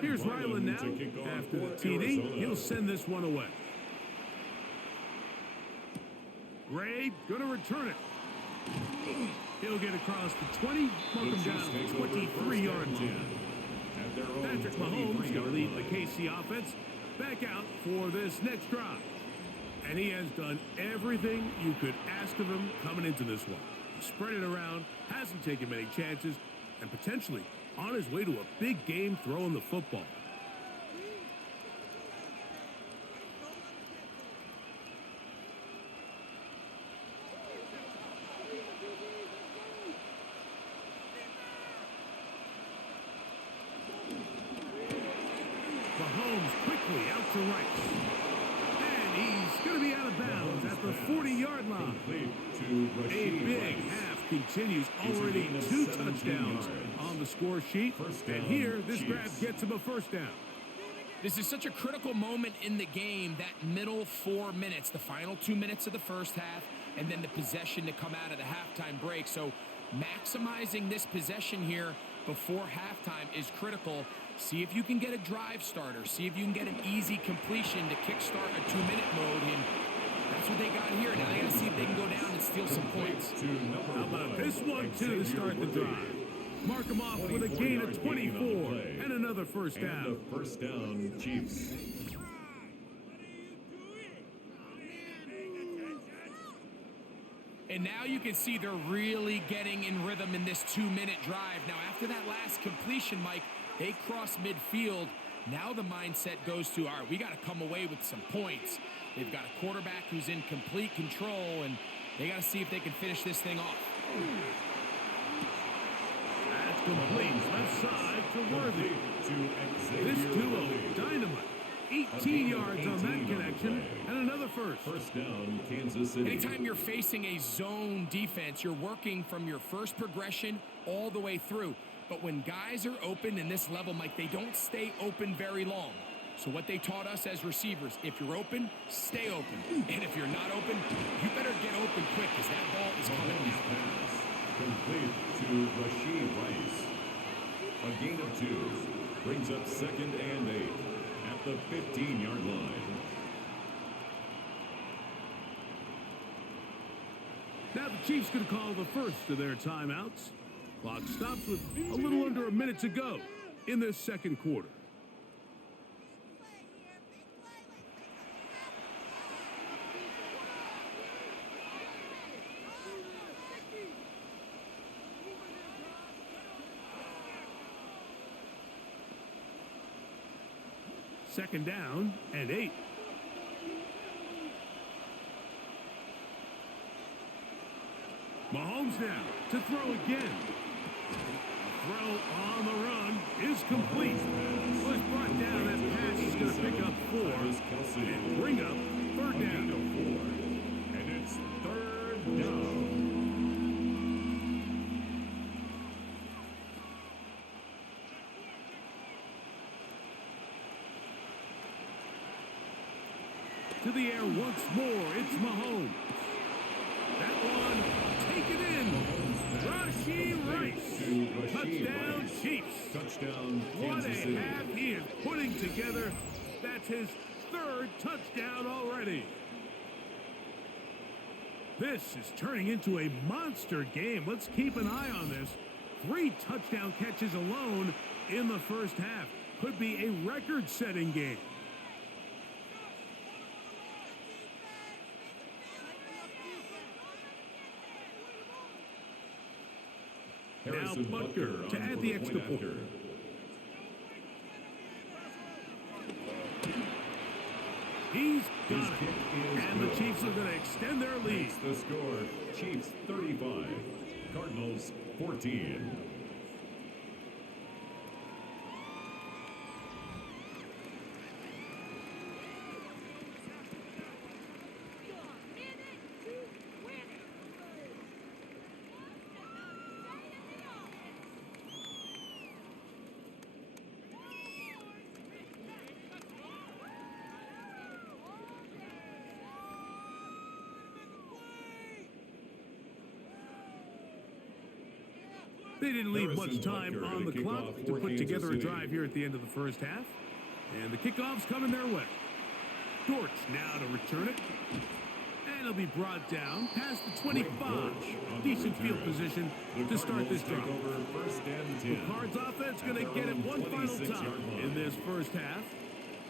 Here's Ryland now. After the TD, he'll send this one away. Gray going to return it. He'll get across the 20, mark him down to the 23-yard line. Patrick Mahomes going to lead the KC offense back out for this next drive. And he has done everything you could ask of him coming into this one. He spread it around, hasn't taken many chances, and potentially on his way to a big game throwing the football. Mahomes quickly out to right. And he's going to be out of bounds at the 40-yard line. A big half continues. Already 2 touchdowns on the score sheet. And here, this grab gets him a first down. This is such a critical moment in the game, that middle 4 minutes, the final 2 minutes of the first half, and then the possession to come out of the halftime break. So maximizing this possession here before halftime is critical. See if you can get a drive starter. See if you can get an easy completion to kickstart a 2-minute mode. And that's what they got here. Now they got to see if they can go down and steal some points. How about this one, too, to start the drive? Mark him off with a gain of 24 and another first down. And the first down, Chiefs. And now you can see they're really getting in rhythm in this 2-minute drive. Now, after that last completion, Mike, they cross midfield. Now the mindset goes to, all right, we got to come away with some points. They've got a quarterback who's in complete control, and they got to see if they can finish this thing off. That's complete. Left side to Worthy. This duo, dynamite. 18 yards on that connection, and another first. First down, Kansas City. Anytime you're facing a zone defense, you're working from your first progression all the way through. But when guys are open in this level, Mike, they don't stay open very long. So what they taught us as receivers, if you're open, stay open. And if you're not open, you better get open quick, because that ball is coming down. Pass complete to Rashid Rice. A gain of 2 brings up 2nd and 8 at the 15-yard line. Now the Chiefs going to call the first of their timeouts. Clock stops with a little under a minute to go in this second quarter. Second down and 8. Mahomes now to throw again. throw on the run is complete. Well, it's brought down. That pass is going to pick up 4 and bring up third down. And it's third down. To the air once more. It's Mahomes. That one taken in. Rashee Rice. Touchdown, Chiefs. Touchdown, What Kansas a City. half he is putting together. That's his 3rd touchdown already. This is turning into a monster game. Let's keep an eye on this. 3 touchdown catches alone in the first half. Could be a record-setting game. Now Butker to add the extra point. He's got it. And the Chiefs are going to extend their lead. Makes the score, Chiefs 35, Cardinals 14. They didn't leave much time on the clock to put together a drive here at the end of the first half. And the kickoff's coming their way. Dortch now to return it. And it'll be brought down past the 25. Decent field position to start this drive. The Cards offense going to get it one final time in this first half.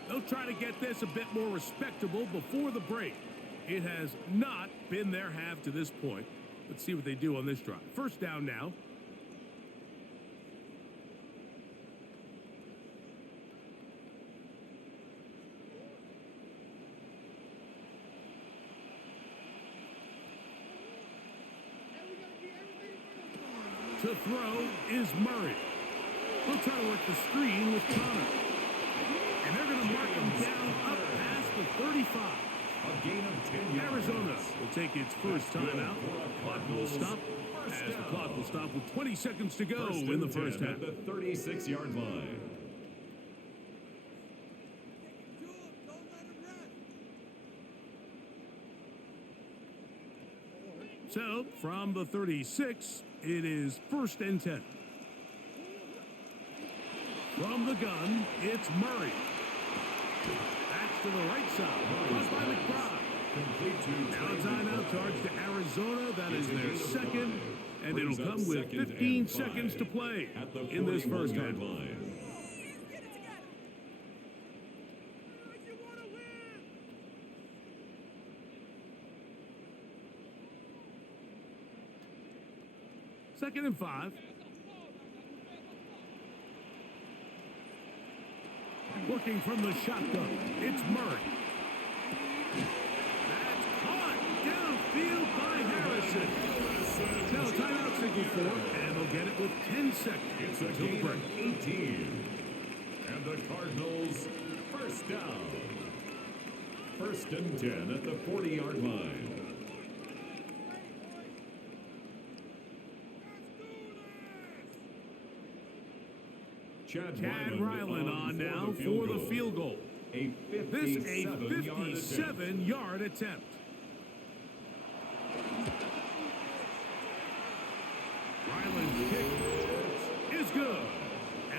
They'll try to get this a bit more respectable before the break. It has not been their half to this point. Let's see what they do on this drive. First down now. To throw is Murray. They'll try to work the screen with Connor. And they're going to mark him down up past the 35. A gain of 10 yards. Arizona will take its first timeout. Clock will stop as the clock will stop with 20 seconds to go in the first half. At the 36-yard line. So, from the 36, it is 1st and 10. From the gun, it's Murray. That's to the right side. Caught by McBride. Now a timeout charge to Arizona. That is their second. And it'll come with 15 seconds to play in this first half. Second and 5. Working from the shotgun, it's Murray. That's caught downfield by Harrison. Now timeout signal for, and they'll get it with 10 seconds. It's a gain of 18. And the Cardinals first down. 1st and 10 at the 40-yard line. Chad Ryland on now for the field goal. This is a 57-yard attempt. Ryland's kick is good.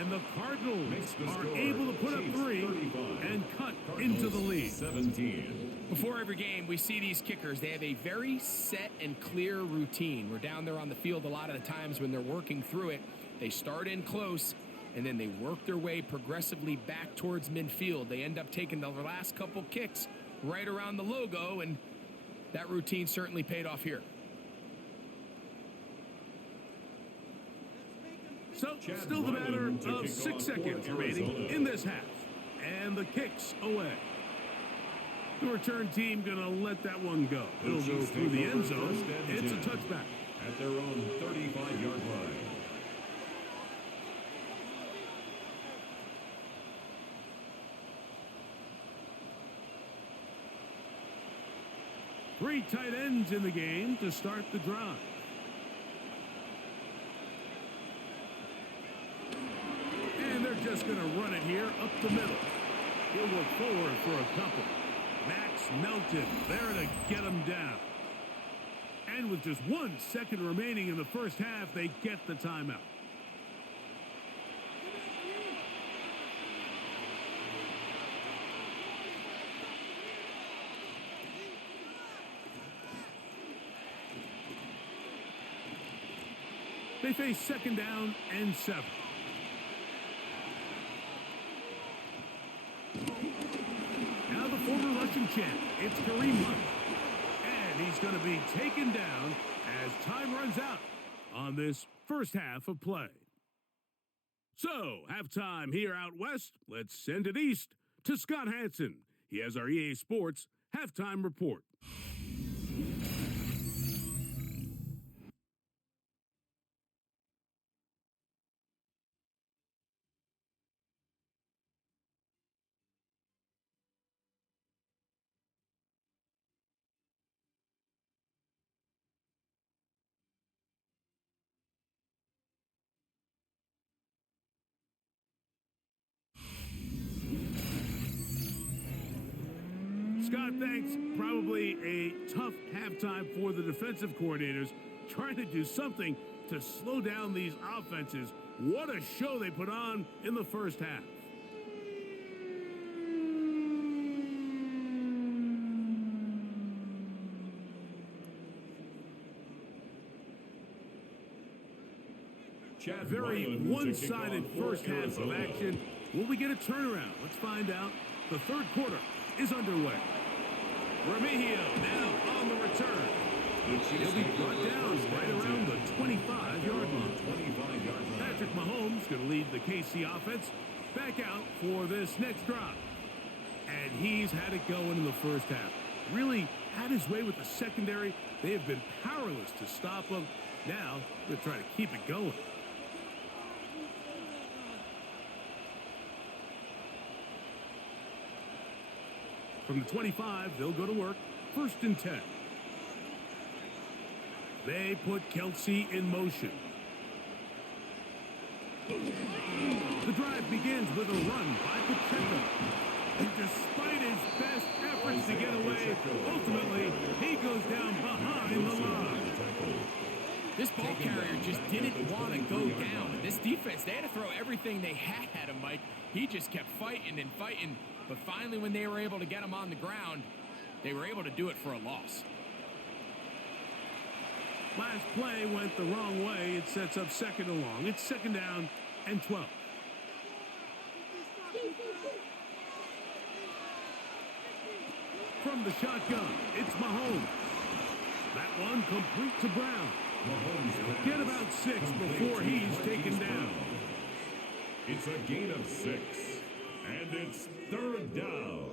And the Cardinals are able to put up 3 and cut into the lead. 17. Before every game, we see these kickers. They have a very set and clear routine. We're down there on the field a lot of the times when they're working through it. They start in close, and then they work their way progressively back towards midfield. They end up taking the last couple kicks right around the logo, and that routine certainly paid off here. So, still the matter of 6 seconds remaining in this half. And the kick's away. The return team going to let that one go. It'll go through the end zone. It's a touchback. At their own 35-yard line. Three tight ends in the game to start the drive. And they're just going to run it here up the middle. He'll look forward for a couple. Max Melton there to get him down. And with just 1 second remaining in the first half, they get the timeout. They face second down and 7. Now the former Russian champ, it's Kareem Hunt. And he's going to be taken down as time runs out on this first half of play. So, halftime here out west. Let's send it east to Scott Hansen. He has our EA Sports halftime report. Scott, thanks. Probably a tough halftime for the defensive coordinators, trying to do something to slow down these offenses. What a show they put on in the first half. Very one-sided first half of action. Will we get a turnaround? Let's find out. The third quarter is underway. Remigio now on the return. He'll be brought down right around the 25-yard line. Patrick Mahomes going to lead the KC offense back out for this next drive. And he's had it going in the first half. Really had his way with the secondary. They have been powerless to stop him. Now they're trying to keep it going. From the 25, they'll go to work. 1st and 10. They put Kelsey in motion. The drive begins with a run by Pacheco. And despite his best efforts to get away, ultimately, he goes down behind the line. This ball carrier just didn't want to go down. This defense, they had to throw everything they had at him, Mike. He just kept fighting and fighting. But finally, when they were able to get him on the ground, they were able to do it for a loss. Last play went the wrong way. It sets up second and long. It's second down and 12. From the shotgun, it's Mahomes. That one complete to Brown. He'll get about 6 before he's taken down. It's a gain of 6. And it's 3rd down.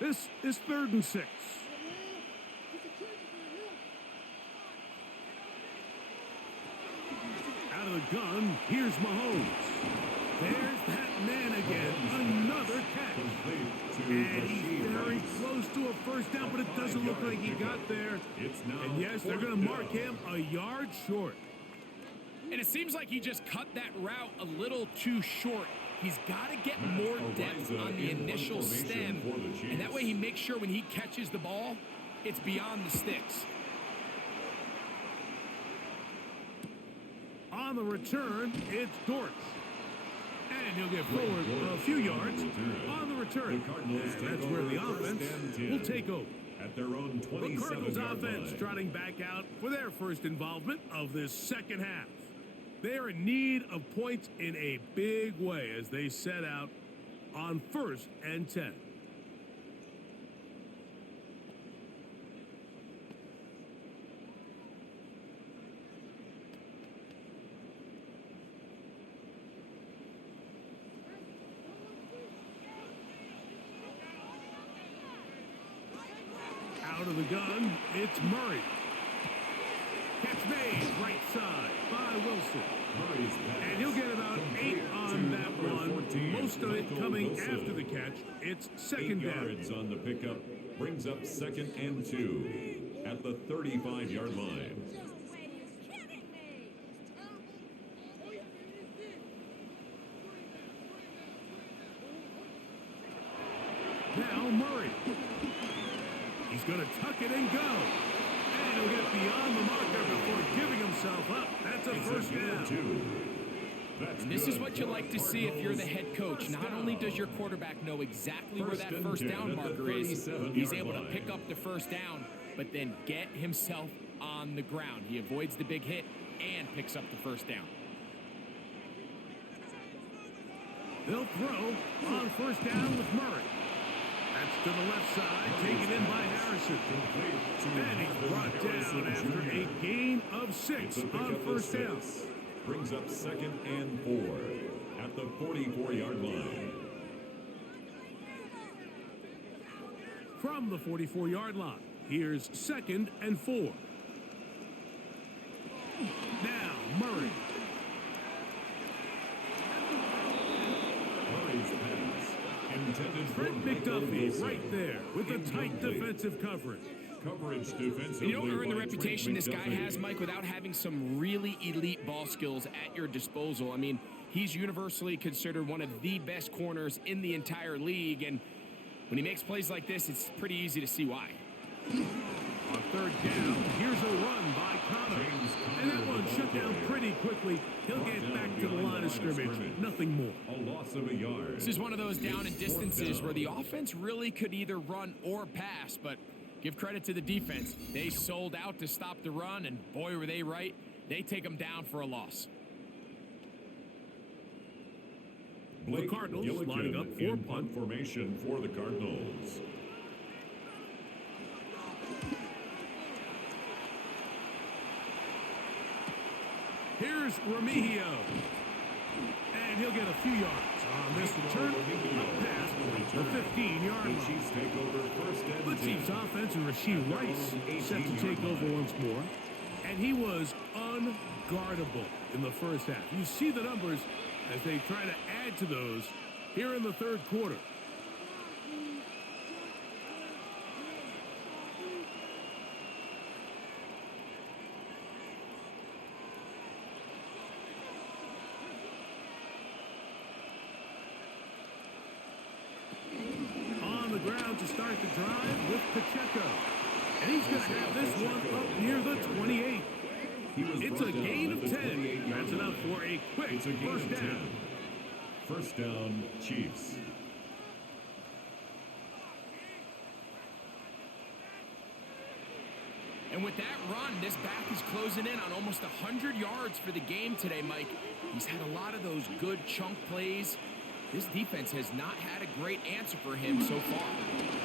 This is 3rd and 6. Out of the gun, here's Mahomes. There's that man again. Another catch. And he's very close to a first down, but it doesn't look like he got there. And yes, they're going to mark him a yard short. And it seems like he just cut that route a little too short. He's got to get more depth on the initial stem, and that way he makes sure when he catches the ball, it's beyond the sticks. On the return, it's Dortch. And he'll get forward a few yards on the return. And that's where the offense will take over. At their own 27-yard line. The Cardinals offense trotting back out for their first involvement of this second half. They are in need of points in a big way as they set out on 1st and 10. Out of the gun, it's Murray. Catch made, right side by Wilson. Murray's pass. And he'll get about 8 on that one. Most of it coming after the catch. It's 2nd 8 down. yards on the pickup. Brings up 2nd and 2 at the 35-yard line. Now Murray. He's going to tuck it and go. And he'll get beyond the marker before giving himself up. That's a first down. And this is what you like to see if you're the head coach. Not only does your quarterback know exactly where that first down marker is, he's able to pick up the first down, but then get himself on the ground. He avoids the big hit and picks up the first down. They'll throw on first down with Murray. That's to the left side, taken in by Harrison. And he's brought down after a gain of 6 on first down. Brings up 2nd and 4 at the 44-yard line. From the 44-yard line, here's 2nd and 4. Now Murray. Murray's pass intended for Trent McDuffie right there with a tight defensive coverage. Coverage defensively. You don't earn the by reputation Trent this guy McDuffie. has, Mike, without having some really elite ball skills at your disposal. I mean, he's universally considered one of the best corners in the entire league, and when he makes plays like this, it's pretty easy to see why. On 3rd down, here's a run by Connor. And that one shut down pretty quickly. He'll get back to the line of scrimmage. Nothing more. A loss of a yard. This is one of those down and distances where the offense really could either run or pass, but give credit to the defense. They sold out to stop the run, and boy, were they right. They take them down for a loss. The Cardinals Gillikin lining up for in punt. formation for the Cardinals. Here's Remigio. And he'll get a few yards on this return. Up past the 15-yard line. Chiefs take over 1st The and 10. Chiefs offense and Rasheed Rice set to take over once more. And he was unguardable in the first half. You see the numbers as they try to add to those here in the 3rd quarter. On the ground to start the drive with Pacheco. And he's going to have this one up near the 28. It's a gain of 10. That's enough for a quick It's a gain first of down. 10. First down, Chiefs. And with that run, this back is closing in on almost 100 yards for the game today, Mike. He's had a lot of those good chunk plays. This defense has not had a great answer for him so far.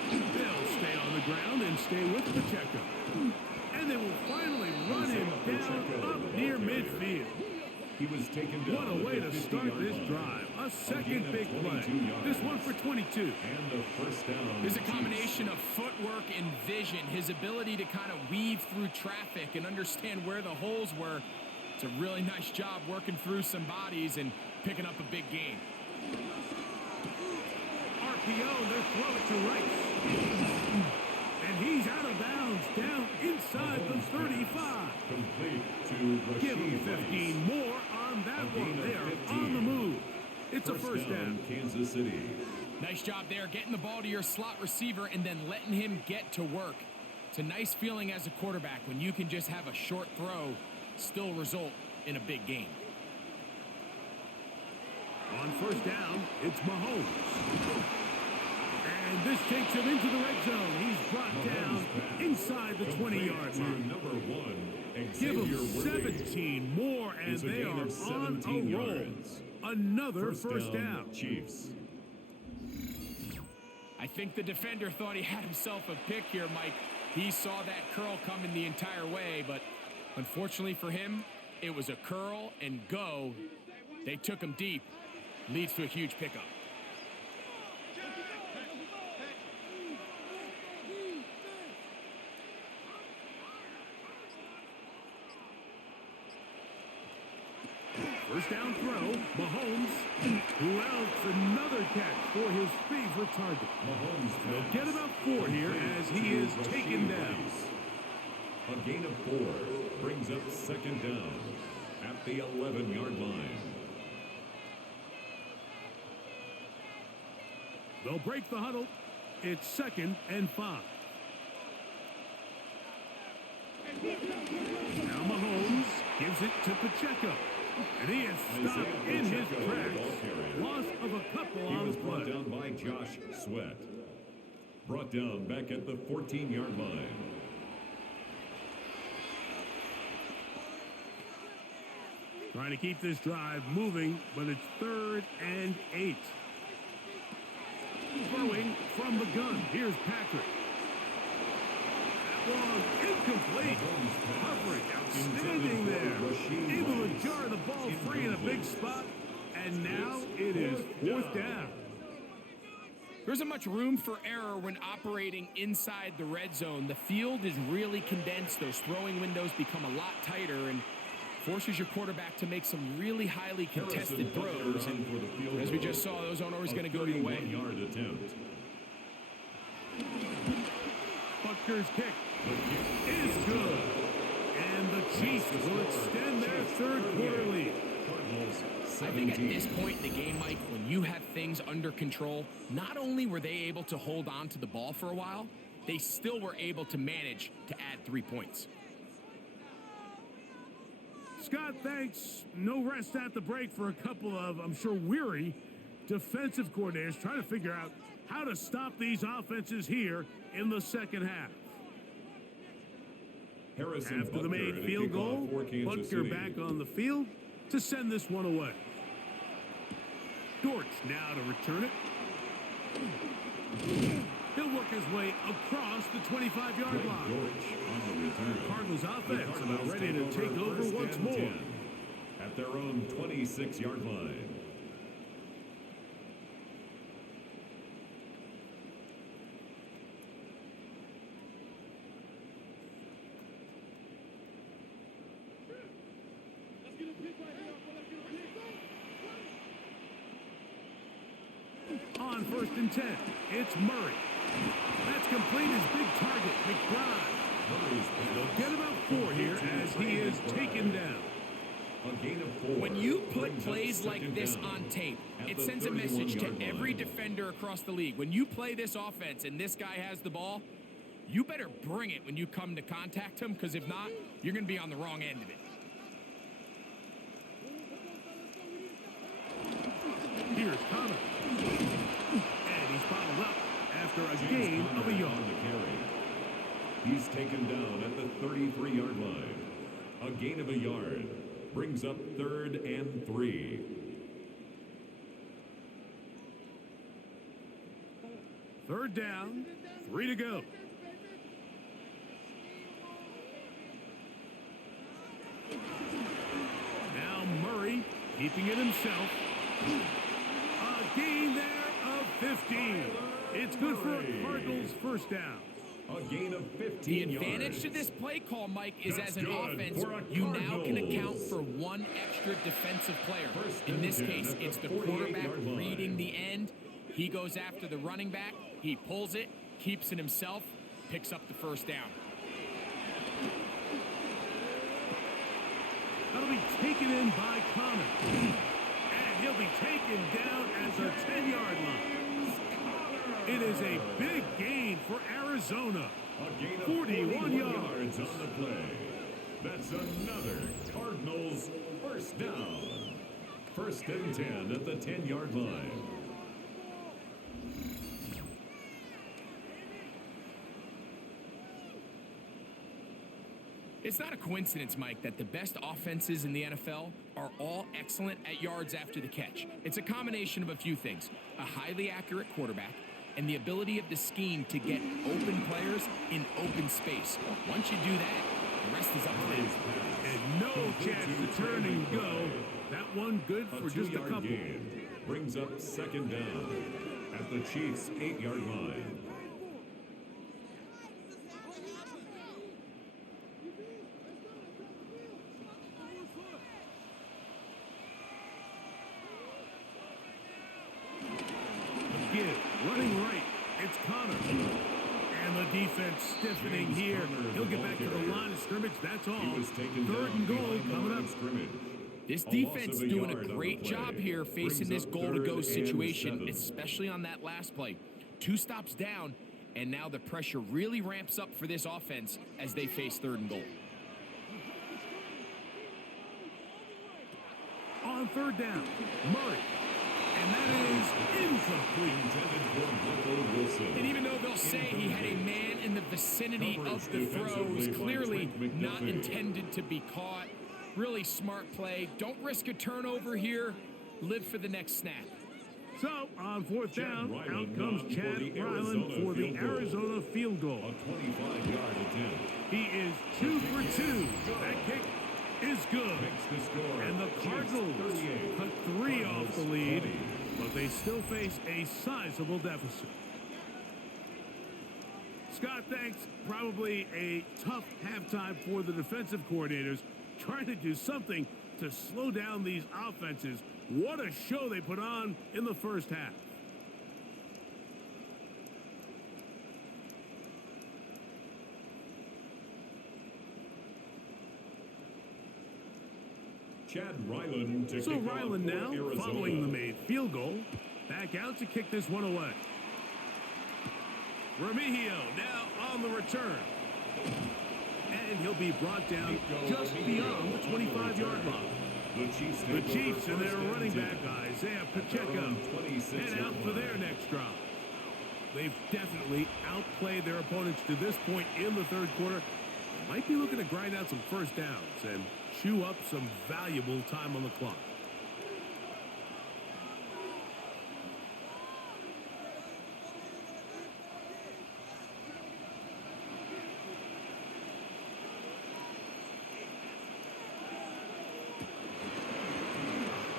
They'll stay on the ground and stay with Pacheco. And they will finally run him down up near midfield. He was taken down. What a way to start this line. drive. A gain second of big 22 play. yards. This one for 22. And the first down. There's a combination of footwork and vision, his ability to kind of weave through traffic and understand where the holes were. It's a really nice job working through some bodies and picking up a big gain. RPO, they throw it to Rice. And he's out of bounds, down inside the 35. Complete to Give him Rasheed 15 Rice. more on that A one. gain of They are 15. on the move. It's a first down. Kansas City. Nice job there, getting the ball to your slot receiver and then letting him get to work. It's a nice feeling as a quarterback when you can just have a short throw still result in a big game. On first down, it's Mahomes. And this takes him into the red zone. He's brought down inside the 20-yard line. Number 1, Give Xavier them Worthy. 17 more, and It's a they gain are of on 17 a roll. yards. Another first down. Chiefs. I think the defender thought he had himself a pick here, Mike. He saw that curl coming the entire way, but unfortunately for him, it was a curl and go. They took him deep. Leads to a huge pickup. First down throw, Mahomes, who else another catch for his favorite target. Mahomes They'll get about 4 here as he is taken down. A gain of 4 brings up second down at the 11-yard line. They'll break the huddle. It's 2nd and 5. Now Mahomes gives it to Pacheco. And he is stopped in his tracks. Loss of a couple on the play. He was brought down by Josh Sweat. Brought down back at the 14-yard line. Trying to keep this drive moving, but it's 3rd and 8. Throwing from the gun. Here's Patrick. That one incomplete. Coverage outstanding there. Able to jar the ball free in a big spot. And now it is 4th down. There isn't much room for error when operating inside the red zone. The field is really condensed. Those throwing windows become a lot tighter and forces your quarterback to make some really highly contested throws. And as we just saw, those aren't always going to go your way. Butker's kick is good. And the Chiefs will extend their 3rd quarter lead. I think at this point in the game, Mike, when you have things under control, not only were they able to hold on to the ball for a while, they still were able to manage to add 3 points. Scott, thanks. No rest at the break for a couple of, I'm sure, weary defensive coordinators trying to figure out how to stop these offenses here in the second half. After the made field goal, Butker back on the field to send this one away. Dortch now to return it. He'll work his way across the 25-yard line. Cardinals offense about ready to take over once more. At their own 26-yard line. On 1st and 10, it's Murray. That's complete his big target, McBride. They'll get about 4 here as he is taken down. When you put plays like this on tape, it sends a message to every defender across the league. When you play this offense and this guy has the ball, you better bring it when you come to contact him, because if not, you're going to be on the wrong end of it. Here's Connor. And he's bottled up after a gain of a yard. He's taken down at the 33-yard line. A gain of a yard brings up 3rd and 3. Third down, 3 to go. Now Murray keeping it himself. A gain there of 15. It's good for a Cardinals first down. A gain of 15 The advantage yards. to this play call, Mike, is as an offense, you now can account for 1 extra defensive player. In this case, it's the quarterback reading the end. He goes after the running back. He pulls it, keeps it himself, picks up the first down. That'll be taken in by Connor. And he'll be taken down at the 10-yard line. It is a big gain for Arizona. A gain of 41 yards on the play. That's another Cardinals first down. 1st and 10 at the 10-yard line. It's not a coincidence, Mike, that the best offenses in the NFL are all excellent at yards after the catch. It's a combination of a few things: a highly accurate quarterback and the ability of the scheme to get open players in open space. Once you do that, the rest is up to them. And no chance to turn and go. That one good for just a couple. Gain brings up 2nd down at the Chiefs' 8-yard line. defense stiffening here. He'll get back to the line of scrimmage. That's all. He was taken 3rd down and goal behind the coming line up. of scrimmage. This A loss defense of a doing yard a on the great play. job here facing Brings this up goal-to-go 3rd and situation, 7. especially on that last play. 2 stops down, and now the pressure really ramps up for this offense as they face 3rd and goal. On 3rd down, Murray. And that is incomplete. Intended for Michael Wilson. And even though they'll say he had a man in the vicinity of the throws, clearly not intended to be caught. Really smart play. Don't risk a turnover here. Live for the next snap. So, on 4th down, Ryland out comes Chad Ryland for the Arizona field goal. A 25-yard attempt. He is 2 for 2. That kick is good. Makes the score. And the Cardinals 38. cut 3 off the lead, 20. but they still face a sizable deficit. Scott, thanks. Probably a tough halftime for the defensive coordinators, trying to do something to slow down these offenses. What a show they put on in the first half. Chad Ryland to So kick off Ryland for now, Arizona. following the made field goal, back out to kick this one away. Remigio now on the return. And he'll be brought down just beyond the 25-yard line. The Chiefs and their running back, Isaiah Pacheco, head out for their next drive. They've definitely outplayed their opponents to this point in the 3rd quarter. They might be looking to grind out some first downs and chew up some valuable time on the clock.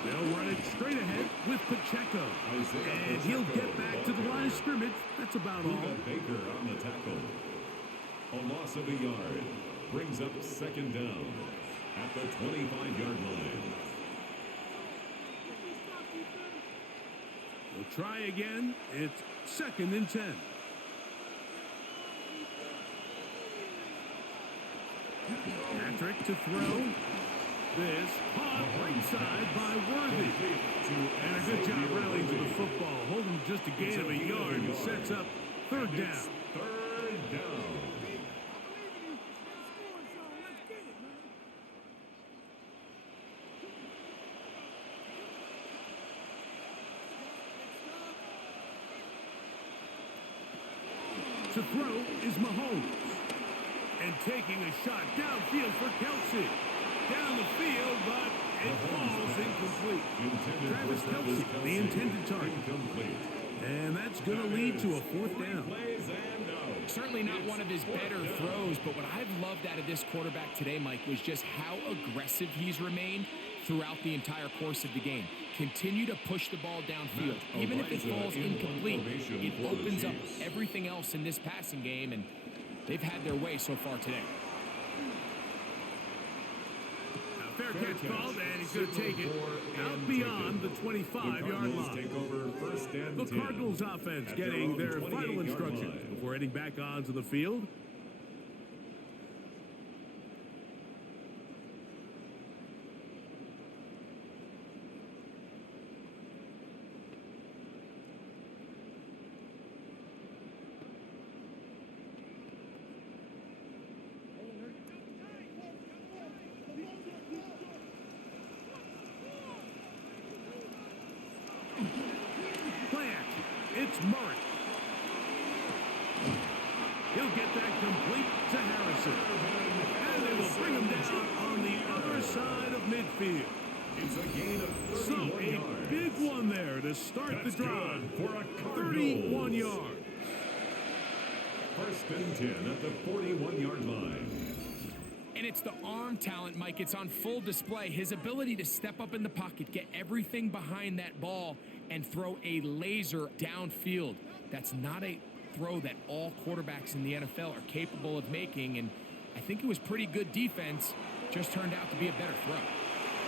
They'll run it straight ahead with Pacheco. And he'll get back to the line of scrimmage. That's about all. Baker on the tackle. A loss of a yard. Brings up 2nd down at the 25-yard line. We'll try again. It's 2nd and 10. Patrick to throw. This caught right side by Worthy. And a good job rallying to the football. Holding just a gain of a yard and sets up 3rd down. 3rd down. To throw is Mahomes. And taking a shot downfield for Kelsey. Down the field, but it falls incomplete. Travis Kelsey, the intended target. Incomplete. And that's going to lead to a 4th down. Plays and no. Certainly not one of his better throws, but what I've loved out of this quarterback today, Mike, was just how aggressive he's remained throughout the entire course of the game. Continue to push the ball downfield. Even if it falls incomplete, it opens up everything else in this passing game, and they've had their way so far today. Fair catch called, and he's going to take it out beyond the 25-yard line. The Cardinals offense getting their final instructions before heading back onto the field. Play action. It's Murray. He'll get that complete to Harrison. And they will bring him down on the other side of midfield. It's a gain of 31 So a yards. big one there to start the drive. Good for a Cardinals. 31 yards. 1st and 10 at the 41-yard line. And it's the arm talent, Mike. It's on full display. His ability to step up in the pocket, get everything behind that ball, and throw a laser downfield. That's not a throw that all quarterbacks in the NFL are capable of making, and I think it was pretty good defense. Just turned out to be a better throw.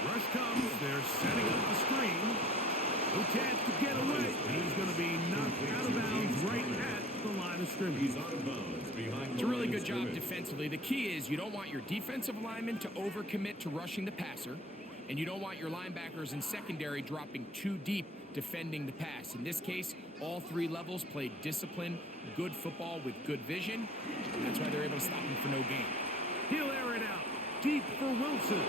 Rush comes. They're setting up the screen. No chance to get away. He's going to be knocked out of bounds right at the line of scrimmage. He's out of bounds behind It's the a really line good of job scrimmage. defensively. The key is you don't want your defensive linemen to overcommit to rushing the passer, and you don't want your linebackers in secondary dropping too deep defending the pass. In this case, all three levels played disciplined, good football with good vision. That's why they're able to stop him for no gain. He'll air it out. Deep for Wilson.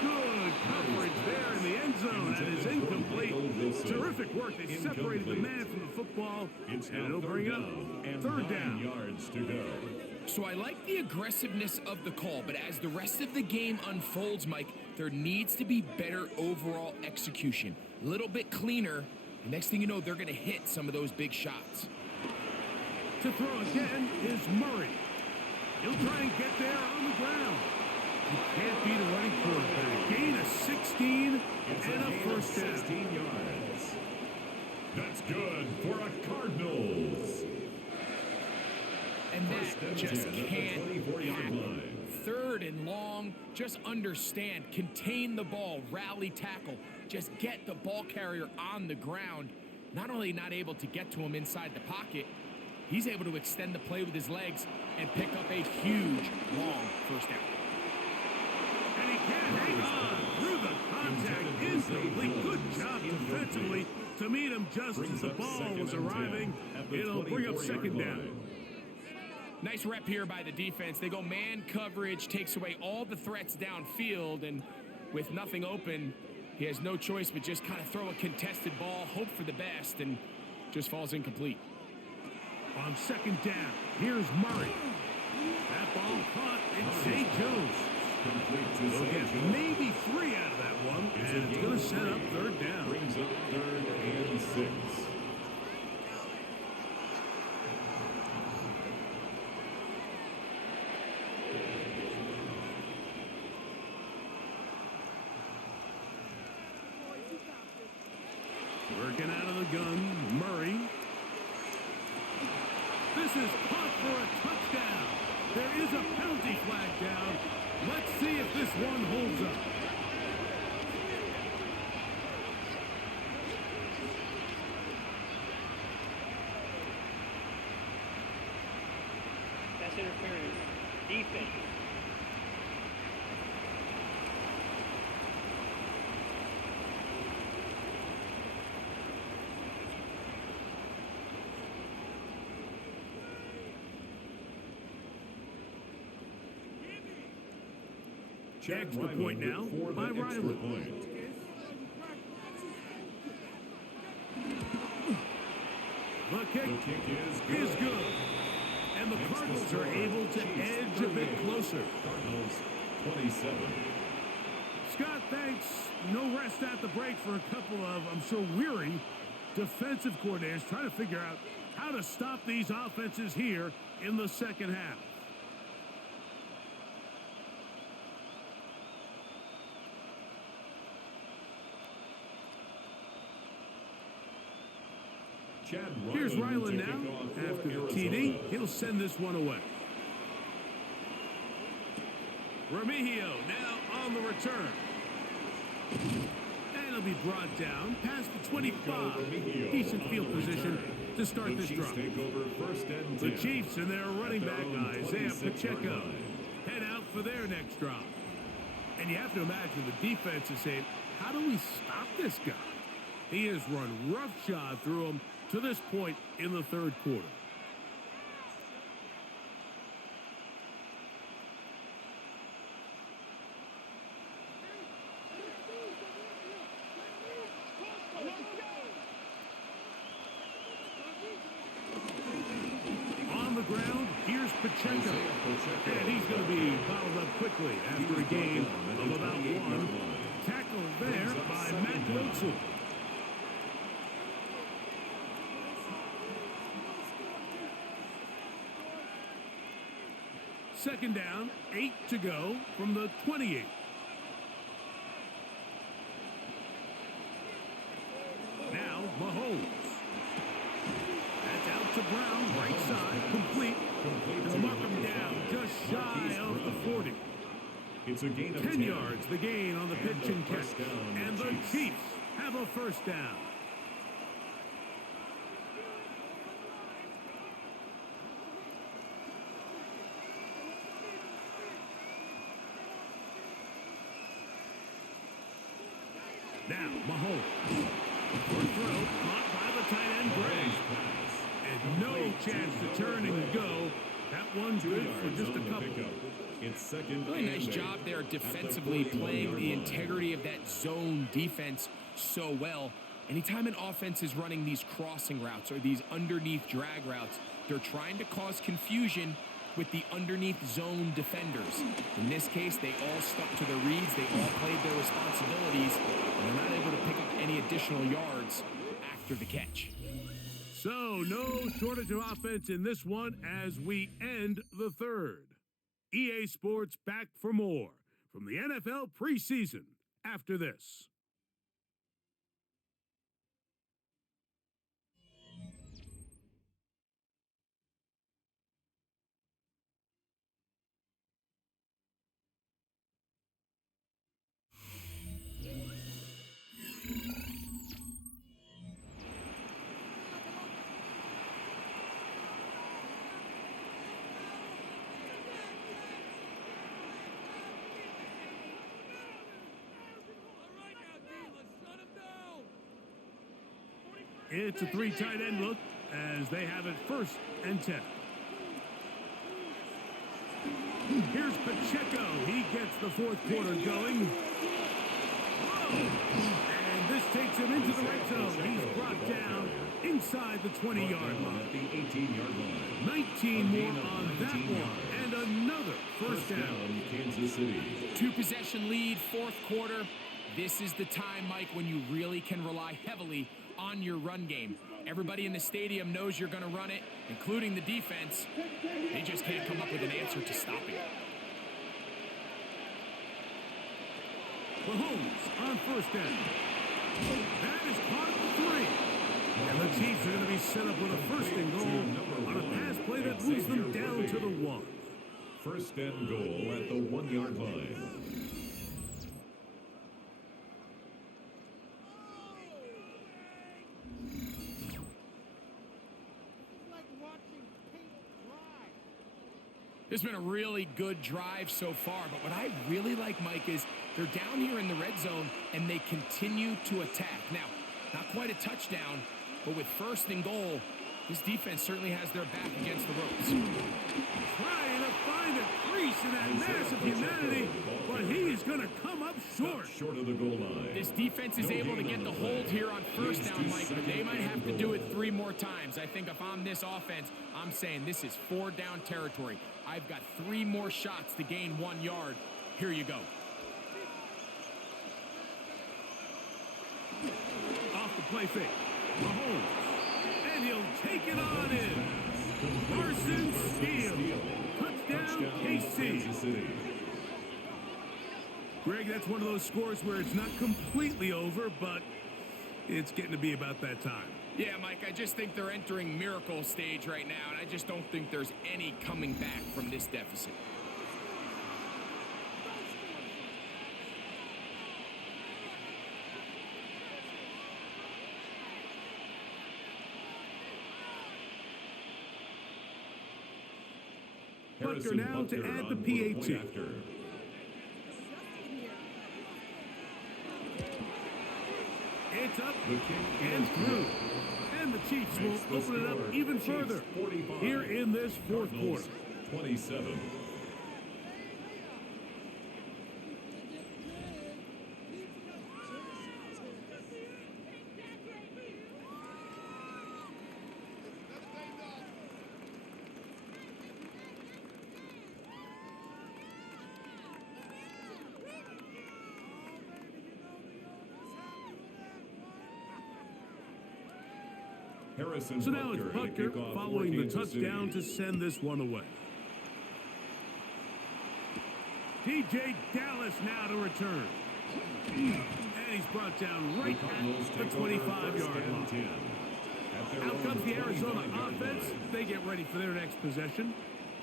Good coverage there in the end zone. That is incomplete. Terrific work. They separated the man from the football, It's and now it'll bring up third 9 down. yards to go. So I like the aggressiveness of the call, but as the rest of the game unfolds, Mike, there needs to be better overall execution. A little bit cleaner, and next thing you know, they're going to hit some of those big shots. To throw again is Murray. He'll try and get there on the ground. You can't beat a running quarterback. Gain of 16 It's and a gain of first down. 16 yards. That's good for a Cardinals. And First that and just 10 at the can't 24-yard happen. line. Third and long, just understand, contain the ball, rally tackle, just get the ball carrier on the ground. Not only not able to get to him inside the pocket, he's able to extend the play with his legs and pick up a huge, long first down. And he can't hang on through the contact. Incomplete. Good job defensively to meet him just as the ball was arriving. It'll bring up second down. Nice rep here by the defense. They go man coverage, takes away all the threats downfield, and with nothing open, he has no choice but just kind of throw a contested ball, hope for the best, and just falls incomplete. On second down, here's Murray. That ball caught in St. Jones. Complete to They'll St. get Jones. maybe 3 out of that one, and it's going to set up third down. Brings up 3rd and 6. Working out of the gun, Murray. This is caught for a touchdown. There is a penalty flag down. Let's see if this one holds up. That's interference. Defense. Extra point now for by the extra Riley. point. The The kick kick is good. And the Cardinals are able to edge a bit closer. Cardinals 27. Scott, thanks. No rest at the break for a couple of, I'm sure, weary defensive coordinators trying to figure out how to stop these offenses here in the second half. Here's Ryland now. After the TD, he'll send this one away. Remigio now on the return. And it'll be brought down past the 25. Decent field position to start this drive. The Chiefs and their running back, Isaiah Pacheco, head out for their next drive. And you have to imagine the defense is saying, how do we stop this guy? He has run roughshod through him to this point in the third quarter. On the ground, here's Pacheco. And he's going to be fouled up quickly after a gain of about 1. Tackled there by Matt Wilson. Second down, 8 to go from the 28. Now, Mahomes. That's out to Brown, right side, complete. They'll mark him down just shy of the 40. It's a gain of 10 yards, the gain on the pitch and catch. And the Chiefs have a first down. Now, Mahomes. Short throw, caught by the tight end, Gray. And no chance to turn and go. That one's good for just a couple. It's second. Really nice job there defensively, playing the integrity of that zone defense so well. Anytime an offense is running these crossing routes or these underneath drag routes, they're trying to cause confusion with the underneath zone defenders. In this case, they all stuck to their reads, they all played their responsibilities, and they're not able to pick up any additional yards after the catch. So, no shortage of offense in this one as we end the third. EA Sports back for more from the NFL preseason after this. It's a three tight end look as they have it 1st and 10. Here's Pacheco. He gets the 4th quarter going. Whoa! And this takes him into the red zone. He's brought down inside the 20-yard line. The 18-yard line. 19 more on that one. And another first down. Kansas City. 2-possession lead, 4th quarter. This is the time, Mike, when you really can rely heavily on your run game. Everybody in the stadium knows you're going to run it, including the defense. They just can't come up with an answer to stopping it. Mahomes on 1st down. That is caught at the 3. And the Chiefs are going to be set up with a 1st and goal on a pass play that moves them down to the 1. 1st and goal at the 1-yard line. It's been a really good drive so far, but what I really like, Mike, is they're down here in the red zone and they continue to attack. Now, not quite a touchdown, but with 1st and goal, this defense certainly has their back against the ropes. Trying to find a crease in that massive humanity, but he is going to come up short. Short of the goal line. This defense is able to get the hold here on 1st down, Mike, but they might have to do it 3 more times. I think if I'm this offense, I'm saying this is 4-down territory. I've got 3 more shots to gain 1 yard. Here you go. Off the play fake. Mahomes. And he'll take it on in. Larson steal. Touchdown, KC. Greg, that's one of those scores where it's not completely over, but it's getting to be about that time. Yeah, Mike, I just think they're entering miracle stage right now, and I just don't think there's any coming back from this deficit. Butker now to add the PAT. It's up and through. And the Chiefs will open it up even further here in this 4th quarter. 27. So now it's Butker following the touchdown to send this one away. DJ Dallas now to return. And he's brought down right at the 25-yard line. Out comes the Arizona offense. They get ready for their next possession.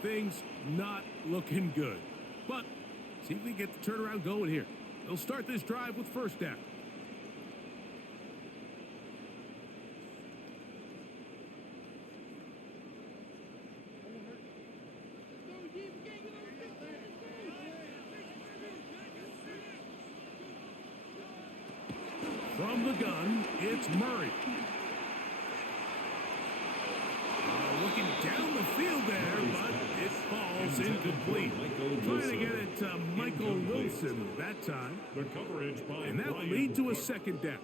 Things not looking good. But see if we get the turnaround going here. They'll start this drive with 1st down. From the gun, it's Murray. Looking down the field there, but it falls incomplete. Trying to get it to Michael Wilson that time. And that will lead to a second down.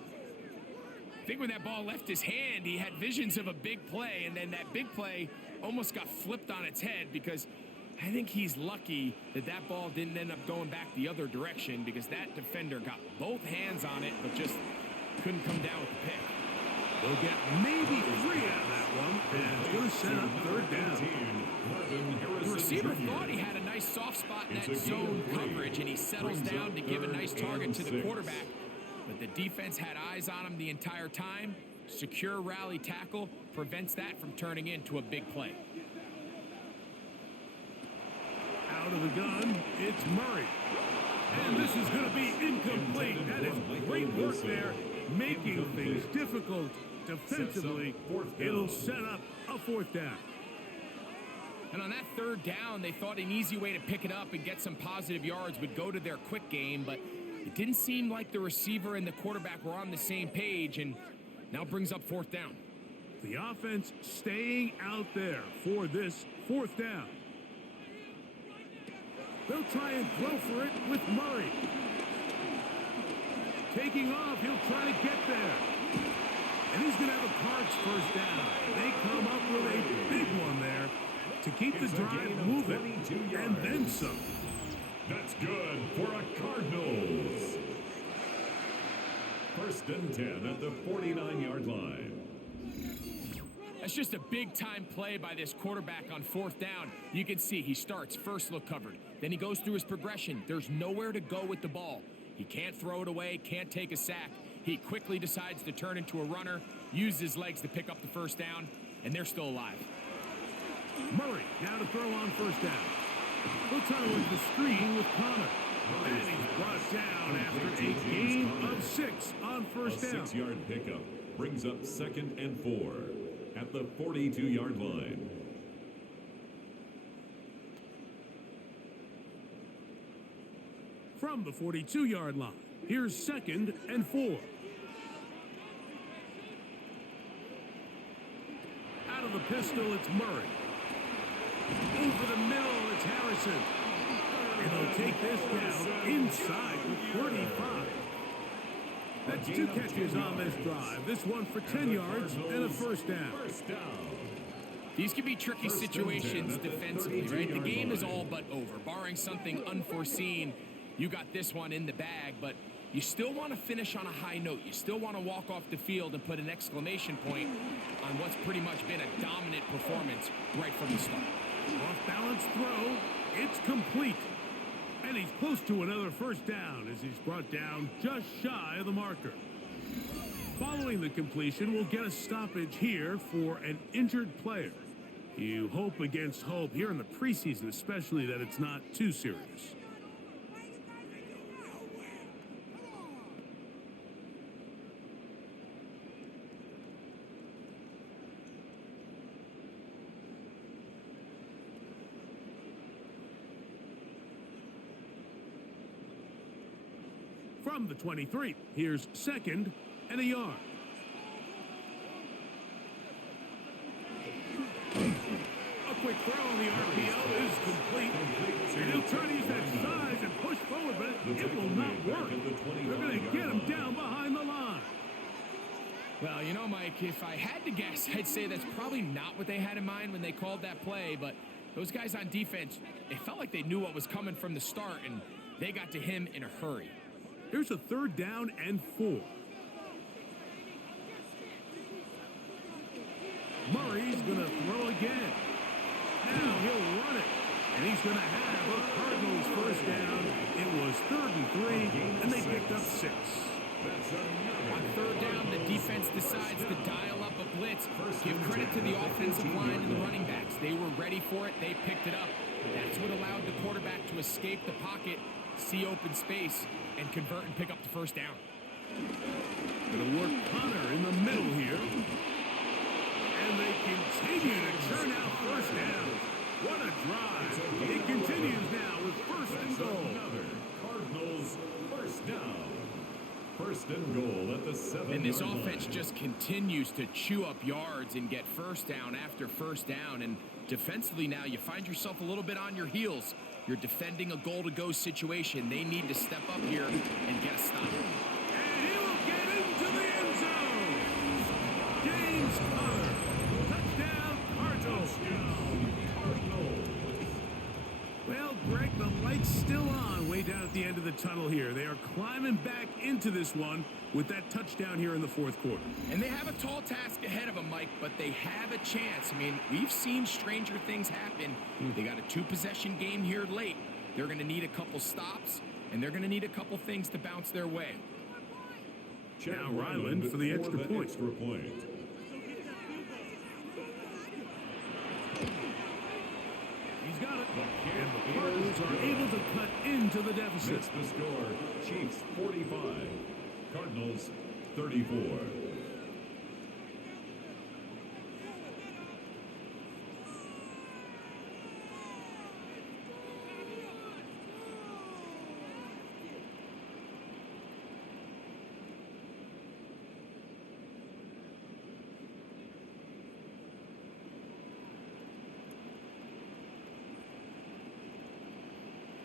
I think when that ball left his hand, he had visions of a big play, and then that big play almost got flipped on its head, because I think he's lucky that that ball didn't end up going back the other direction, because that defender got both hands on it, but just couldn't come down with the pick. They'll get maybe 3 out of that one, and it's going to set up third down. The receiver thought he had a nice soft spot in that zone coverage, and he settles down to give a nice target to the quarterback. But the defense had eyes on him the entire time. Secure rally tackle prevents that from turning into a big play. Out of the gun, it's Murray. And this is going to be incomplete. That is great work there, making things difficult defensively. It'll set up a fourth down. And on that third down, they thought an easy way to pick it up and get some positive yards would go to their quick game, but it didn't seem like the receiver and the quarterback were on the same page, and now brings up fourth down. The offense staying out there for this fourth down. They'll try and throw for it with Murray. Taking off, he'll try to get there. And he's going to have a Cards first down. They come up with a big one there to keep the drive moving, and then some. That's good for a Cardinals. First and 10 at the 49-yard line. That's just a big-time play by this quarterback on fourth down. You can see he starts first look covered. Then he goes through his progression. There's nowhere to go with the ball. He can't throw it away, can't take a sack. He quickly decides to turn into a runner, use his legs to pick up the first down, and they're still alive. Murray now to throw on first down. He'll try to work the screen with Connor. And he's brought down after a gain of 6 on first down. A 6-yard pickup brings up second and 4 at the 42-yard line. From the 42-yard line, here's second and 4. Out of the pistol, it's Murray. Over the middle, it's Harrison. And they'll take this down inside the 35. That's 2 catches on this drive. This one for 10 yards and a first down. These can be tricky situations defensively, right? The game is all but over. Barring something unforeseen, you got this one in the bag, but you still want to finish on a high note. You still want to walk off the field and put an exclamation point on what's pretty much been a dominant performance right from the start. Off-balance throw. It's complete. And he's close to another first down as he's brought down just shy of the marker. Following the completion, we'll get a stoppage here for an injured player. You hope against hope here in the preseason, especially that it's not too serious. From the 23, here's second and a yard. A quick throw on the RPO is complete. And he'll try to use that size and push forward, but it will not work. They're going to get him down behind the line. Well, you know, Mike, if I had to guess, I'd say that's probably not what they had in mind when they called that play, but those guys on defense, it felt like they knew what was coming from the start, and they got to him in a hurry. Here's a third down and 4. Murray's going to throw again. Now he'll run it. And he's going to have a Cardinals first down. It was 3rd and 3, and they picked up 6. On third down, the defense decides to dial up a blitz. Give credit to the offensive line and the running backs. They were ready for it. They picked it up. That's what allowed the quarterback to escape the pocket, see open space, and convert and pick up the first down. Going to work Connor in the middle here. And they continue to churn out first down. What a drive. It continues now with first and goal. Another Cardinals first down. First and goal at the 7-yard line. And this offense just continues to chew up yards and get first down after first down. And defensively now, you find yourself a little bit on your heels. You're defending a goal-to-go situation. They need to step up here and get a stop. And he will get into the end zone. James Conner. Touchdown, Cardinals. Well, Greg, the light's still on way down at the end of the tunnel here. They are climbing back into this one with that touchdown here in the fourth quarter. And they have a tall task ahead of them, Mike, but they have a chance. I mean, we've seen stranger things happen. They got a two-possession game here late. They're going to need a couple stops, and they're going to need a couple things to bounce their way. Now Ryland for the extra point. He's got it. And the Cardinals are able to cut into the deficit. Makes the score, Chiefs 45, Cardinals 34.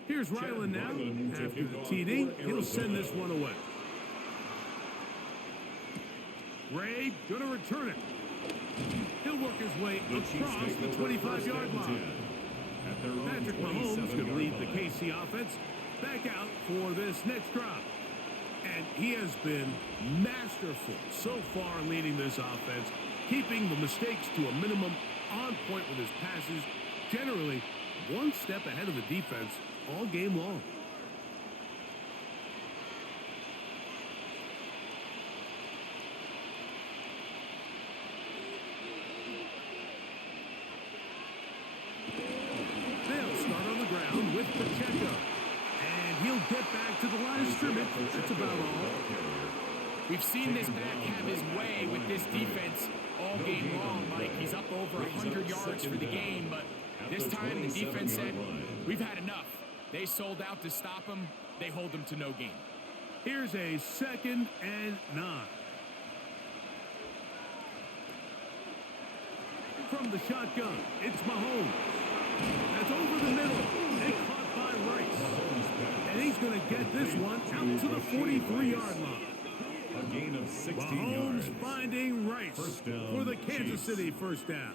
Here's Ryland now. After the TD, he'll send this one away. Ray gonna return it. He'll work his way across the 25-yard line. Patrick Mahomes gonna lead the KC offense back out for this next drive. And he has been masterful so far leading this offense, keeping the mistakes to a minimum, on point with his passes, generally one step ahead of the defense all game long. They'll start on the ground with Pacheco. And he'll get back to the line of scrimmage. That's about all. We've seen this back have his way with this defense all game long, Mike. He's up over 100 yards for the game, but this time the defense said, we've had enough. They sold out to stop him. They hold him to no gain. Here's a 2nd and 9. From the shotgun, it's Mahomes. That's over the middle. And caught by Rice. And he's going to get this one out to the 43-yard line. A gain of 16 Mahomes yards. finding Rice First down, for the Kansas Chiefs. City first down.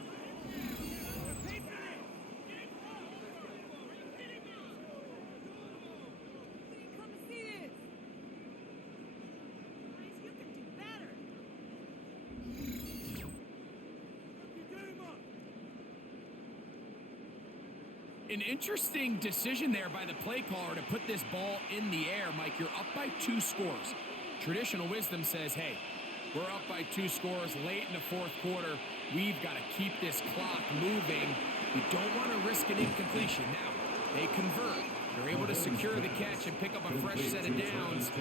An interesting decision there by the play caller to put this ball in the air. Mike, you're up by 2 scores. Traditional wisdom says, hey, we're up by 2 scores late in the fourth quarter. We've got to keep this clock moving. We don't want to risk an incompletion. Now, they convert. They're able to secure the catch and pick up a fresh set of downs.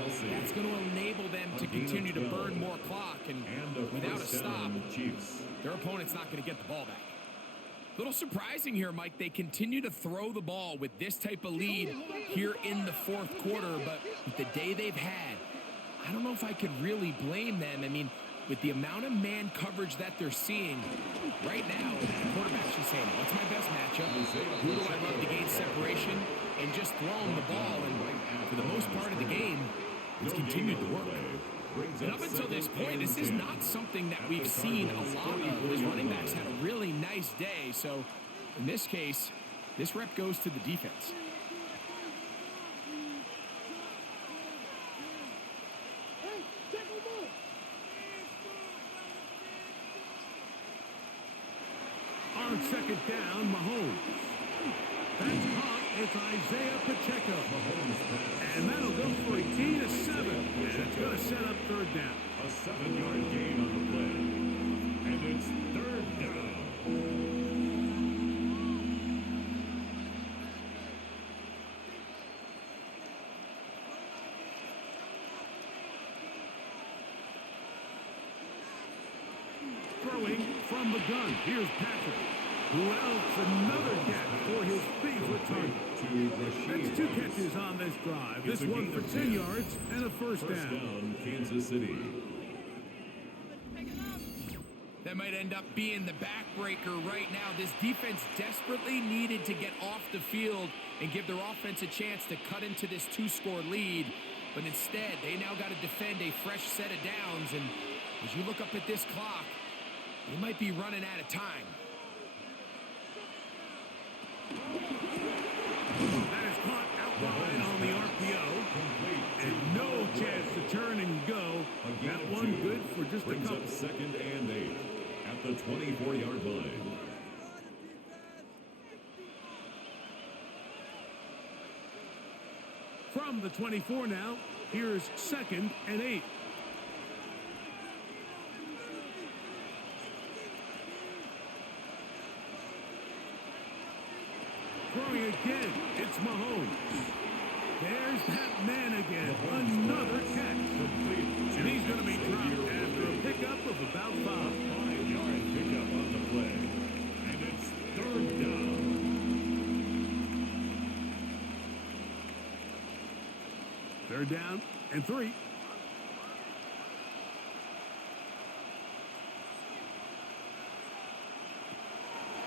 That's going to enable them to continue to burn more clock. And without a stop, their opponent's not going to get the ball back. Little surprising here, Mike. They continue to throw the ball with this type of lead here in the fourth quarter, but with the day they've had, I don't know if I could really blame them. I mean, with the amount of man coverage that they're seeing right now, the quarterback's just saying, what's my best matchup? Who do I love to gain separation? And just throwing the ball. And for the most part of the game, it's continued to work. And up until this point, this is not something that we've seen a lot of. His running backs had a really nice day. So in this case, this rep goes to the defense. On 2nd down, Mahomes. That's caught. It's Isaiah Pacheco. And that'll go for a gain of 7. And it's going to set up 3rd down. A 7-yard gain on the play. And it's 3rd down. Throwing from the gun. Here's Patrick. Who else? Another catch for his favorite target. to Rasheed That's 2 Rice. catches on this drive. It's This a one gain for of 10 yards and a first First down. down, Kansas City. That might end up being the backbreaker right now. This defense desperately needed to get off the field and give their offense a chance to cut into this 2-score lead. But instead, they now got to defend a fresh set of downs. And as you look up at this clock, they might be running out of time. That is caught out wide on the RPO. And no chance to turn and go. That one good for just a Brings couple. up 2nd and 8 at the 24-yard line. From the 24 now, here's 2nd and 8. Throwing again, it's Mahomes. There's that man again, another catch. And he's going to be dropped after a pickup of about 5. 5-yard pickup on the play. And it's 3rd down. Third down and 3.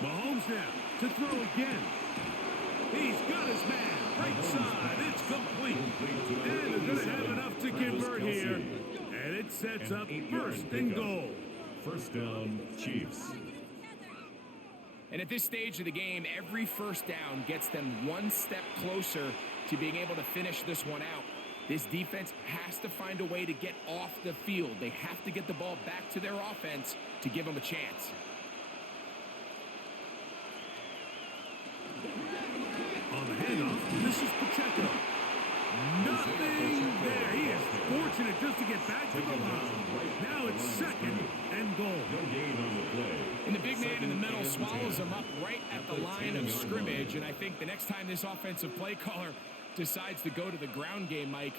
Mahomes now to throw again. He's got his man. Right side. It's complete. And they're going to have enough to convert here. And it sets up 1st and goal. First down, Chiefs. And at this stage of the game, every first down gets them one step closer to being able to finish this one out. This defense has to find a way to get off the field. They have to get the ball back to their offense to give them a chance. On the handoff, this is Pacheco. Nothing there. He is fortunate just to get back to the line. Now it's 2nd and goal. No gain on the play. And the big man in the middle swallows him up right at the line of scrimmage. And I think the next time this offensive play caller decides to go to the ground game, Mike,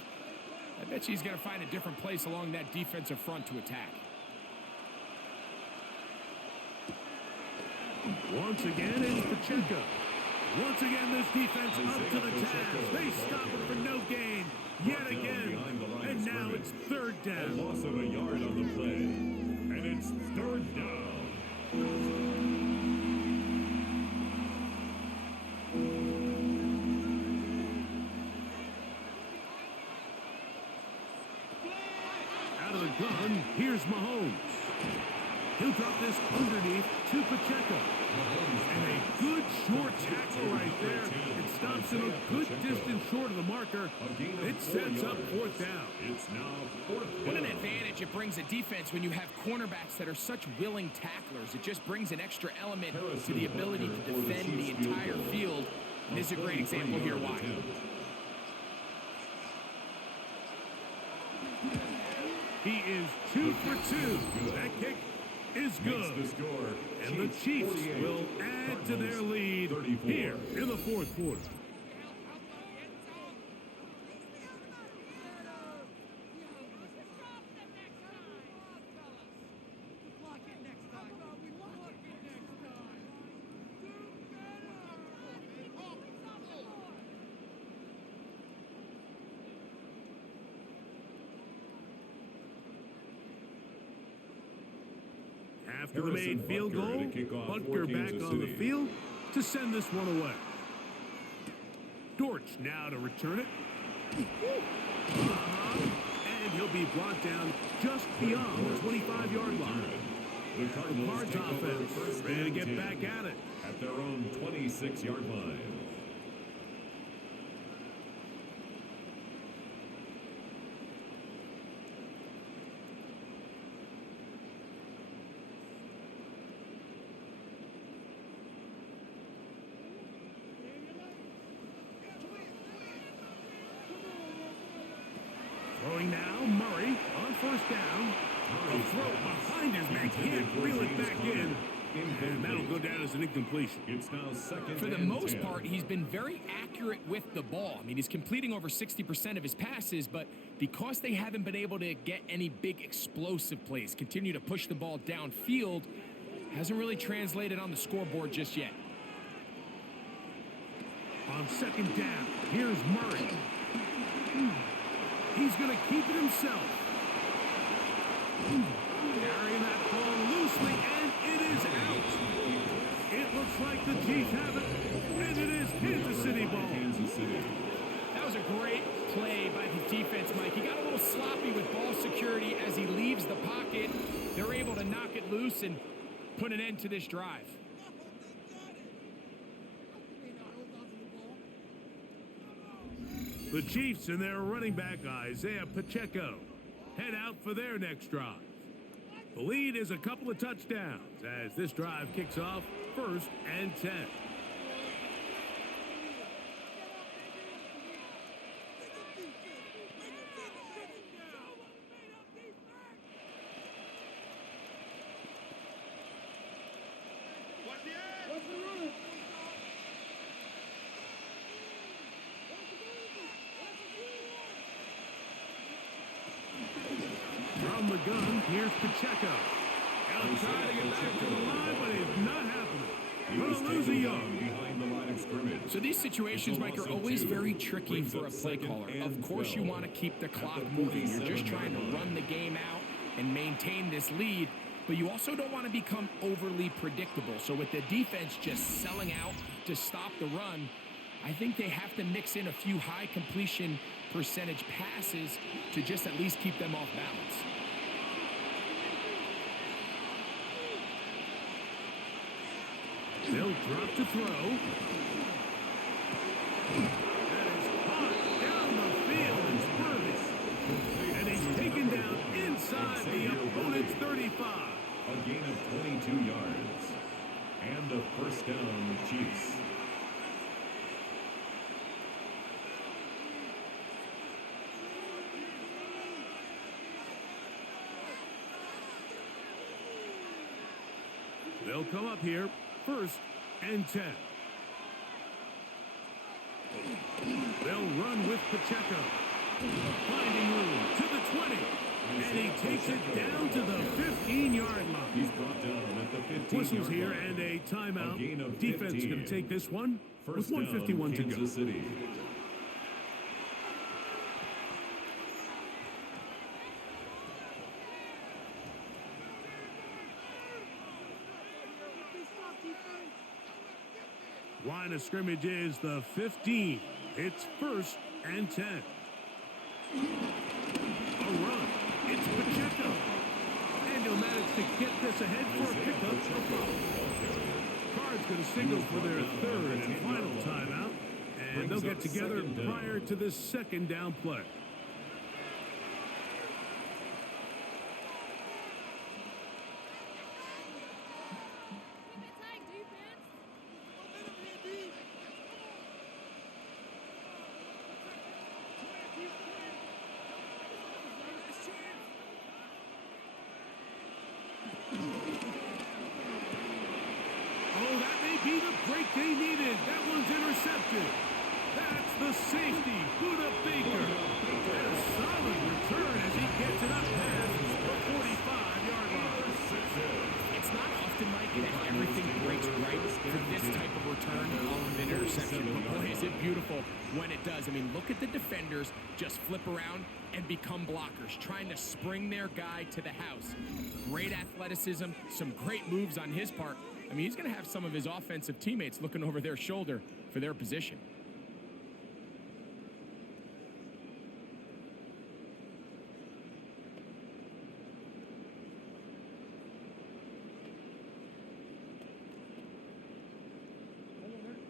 I bet you he's going to find a different place along that defensive front to attack. Once again, it's Pacheco. Once again, this defense up to the task. They stop it for no gain yet again. And now it's 3rd A down. loss of a yard on the play. And it's 3rd down. Out of the gun, here's Mahomes. He'll drop this underneath to Pacheco. And a good short tackle right there. It stops him a good distance short of the marker. It sets up 4th down. It's now 4th down. What an advantage it brings a defense when you have cornerbacks that are such willing tacklers. It just brings an extra element to the ability to defend the entire field. And this is a great example here why. He is 2 for 2. That kick is good. The score, And the Chiefs will add to their lead here in the 4th quarter. After the made field goal, Butker back on the field to send this one away. Dortch now to return it. And he'll be brought down just beyond the 25-yard line. The Cardinals Cards take over offense, first ready to and get 10 back at it. at their own 26-yard line. Throwing now, Murray on 1st down. A throw behind his man, can't reel it back in. And that'll go down as an incompletion. It's now 2nd For the and most 10. part, he's been very accurate with the ball. I mean, he's completing over 60% of his passes, but because they haven't been able to get any big explosive plays, continue to push the ball downfield, hasn't really translated on the scoreboard just yet. On second down, here's Murray. He's going to keep it himself. Carrying that ball loosely, and it is out. It looks like the Chiefs have it, and it is Kansas City ball. Kansas City. That was a great play by the defense, Mike. He got a little sloppy with ball security as he leaves the pocket. They're able to knock it loose and put an end to this drive. The Chiefs and their running back, Isaiah Pacheco, head out for their next drive. The lead is a couple of touchdowns as this drive kicks off 1st and 10. From the gun, here's Pacheco. He'll try to get back to the line, but it's not happening. Going to lose a yard. Behind the line of scrimmage. So these situations, Mike, are always very tricky for a play caller. Of course, you want to keep the clock moving. You're just trying to run the game out and maintain this lead, but you also don't want to become overly predictable. So with the defense just selling out to stop the run, I think they have to mix in a few high completion percentage passes to just at least keep them off balance. They'll drop to throw. That is caught down the field and Spurvis. And he's taken down inside the opponent's 35. A gain of 22 yards. And a first down, Chiefs. They'll come up here, 1st and 10. They'll run with Pacheco. Finding room to the 20. And he takes it down to the 15-yard line. He's brought down at the 15-yard line. Whistles here and a timeout. A gain of Defense 15. going to take this one First with 1:51 to go. Kansas City. Line of scrimmage is the 15. It's 1st and 10. A run. It's Pacheco. And he'll manage to get this ahead for a pickup. Card's going to signal for their 3rd and final timeout. And they'll get together prior to this 2nd down play. Be the break they needed. That one's intercepted. That's the safety, Buda Baker. And a solid return as he gets it up past the 45-yard line. It's not often, Mike, that everything breaks right for this type of return off of an interception. But boy, is it beautiful when it does. I mean, look at the defenders just flip around and become blockers, trying to spring their guy to the house. Great athleticism, some great moves on his part. I mean, he's going to have some of his offensive teammates looking over their shoulder for their position.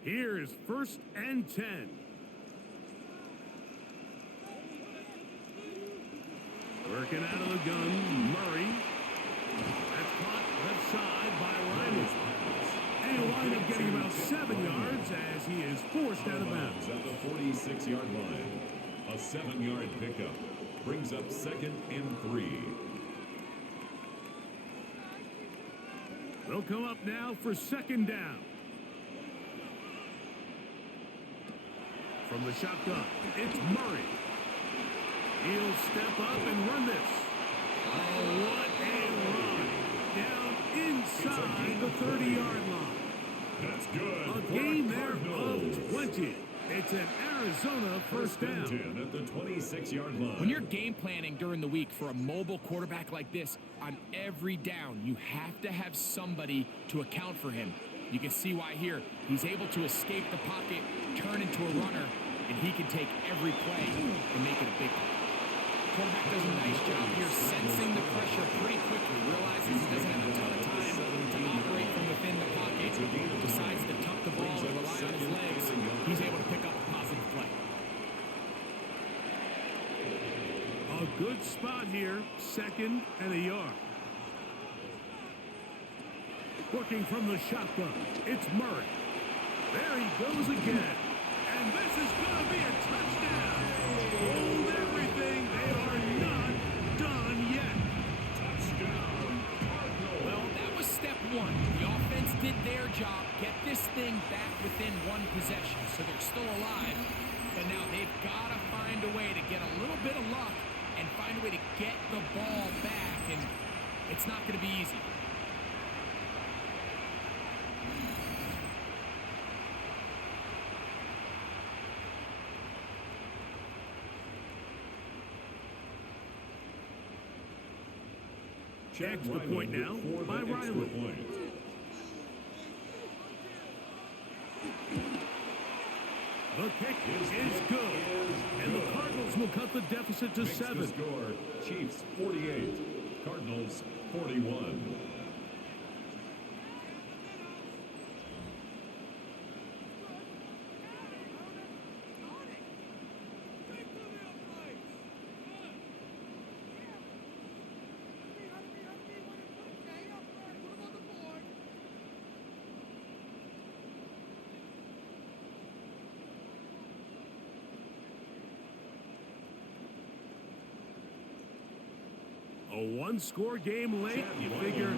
Here's 1st and 10. Working out of the gun, Murray. That's caught left side by Reynolds. And he'll wind up getting about 7 yards as he is forced out of bounds. At the 46-yard line. A 7-yard pickup brings up 2nd and 3. They'll come up now for 2nd down. From the shotgun, it's Murray. He'll step up and run this. Oh, what a run. Down inside the 30-yard line. That's good. A gain there of 20. It's an Arizona first down. 10 at the 26-yard line. When you're game planning during the week for a mobile quarterback like this, on every down, you have to have somebody to account for him. You can see why here. He's able to escape the pocket, turn into a runner, and he can take every play and make it a big play. Quarterback does a nice job here sensing the pressure pretty quickly, realizes he doesn't have a ton of time to operate from within the pocket, decides to tuck the ball and rely on his legs. He's able to pick up a positive play. A good spot here, 2nd and a yard. Working from the shotgun, it's Murray. There he goes again. And this is going to be a touchdown. Hold everything. They are not done yet. Touchdown, Cardinals. Well, that was step one. The offense did their job, get this thing back within one possession, so they're still alive. But now they've got to find a way to get a little bit of luck and find a way to get the ball back, and it's not going to be easy. Extra point now by Riley. The kick is good. And the Cardinals will cut the deficit to 7. The score, Chiefs 48, Cardinals 41. A one-score game late. You figure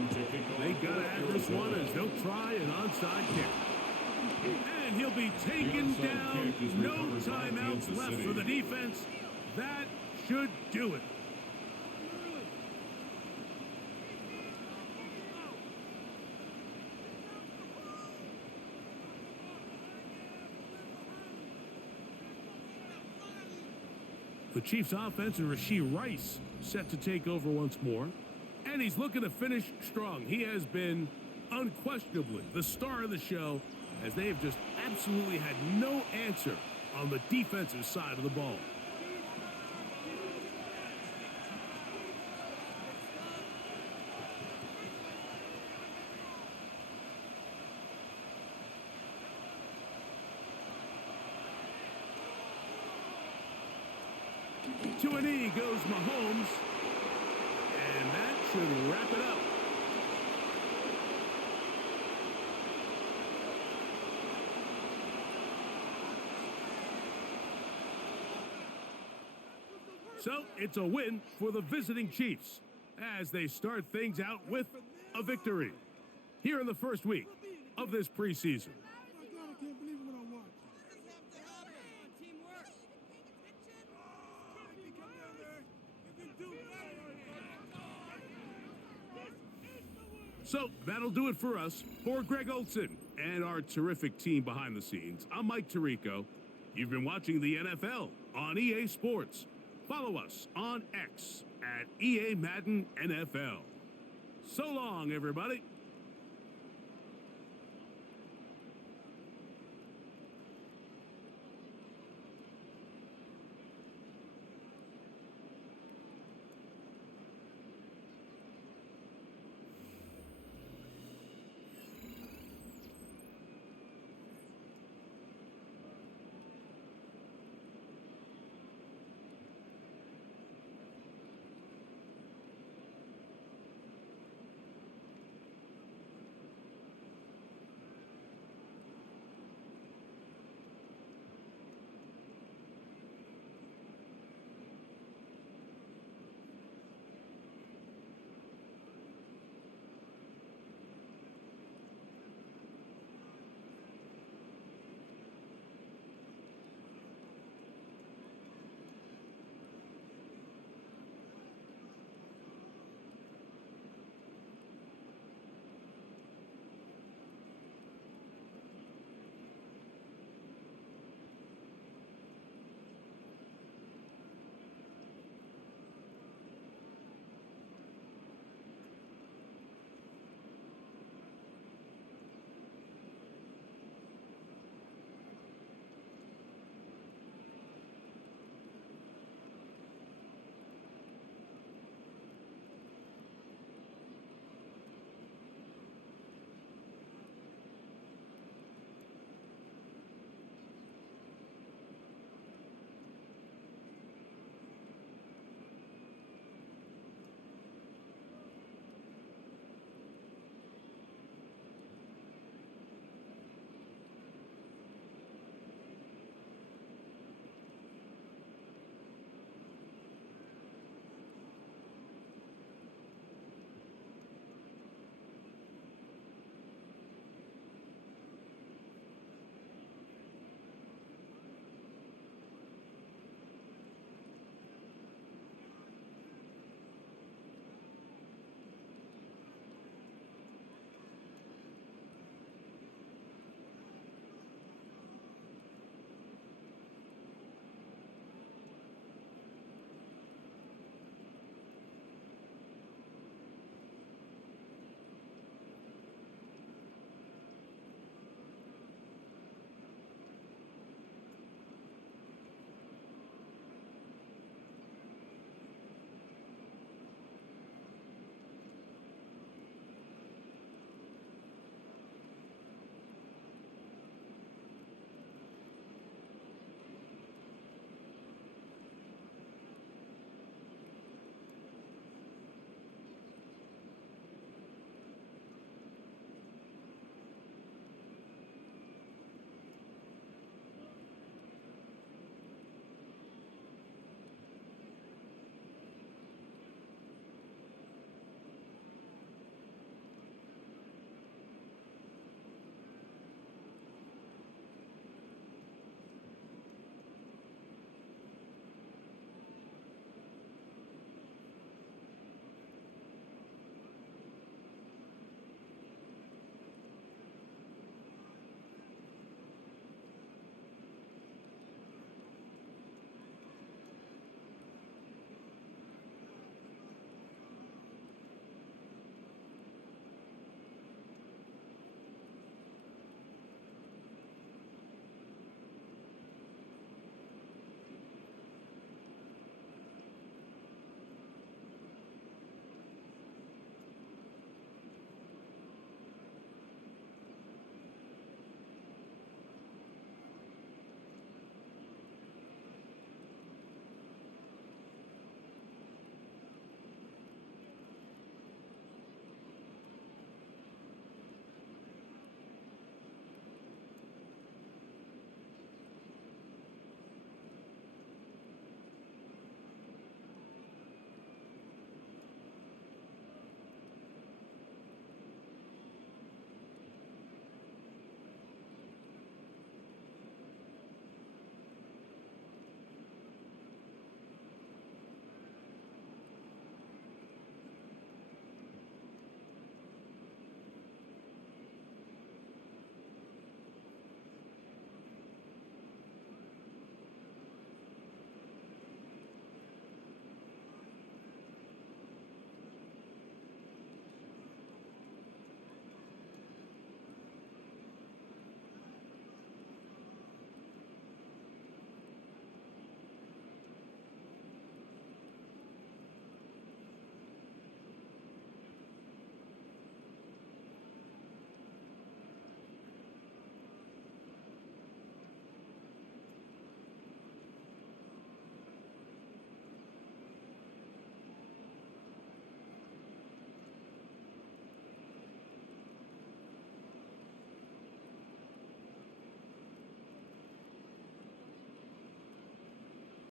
they got to add this one as they'll try an onside kick. And he'll be taken down. No timeouts left for the defense. That should do it. The Chiefs' offense and Rashee Rice set to take over once more. And he's looking to finish strong. He has been unquestionably the star of the show, as they have just absolutely had no answer on the defensive side of the ball. To a knee goes Mahomes, and that should wrap it up. So it's a win for the visiting Chiefs as they start things out with a victory here in the first week of this preseason. So that'll do it for us. For Greg Olson and our terrific team behind the scenes, I'm Mike Tirico. You've been watching the NFL on EA Sports. Follow us on X at EA Madden NFL. So long, everybody.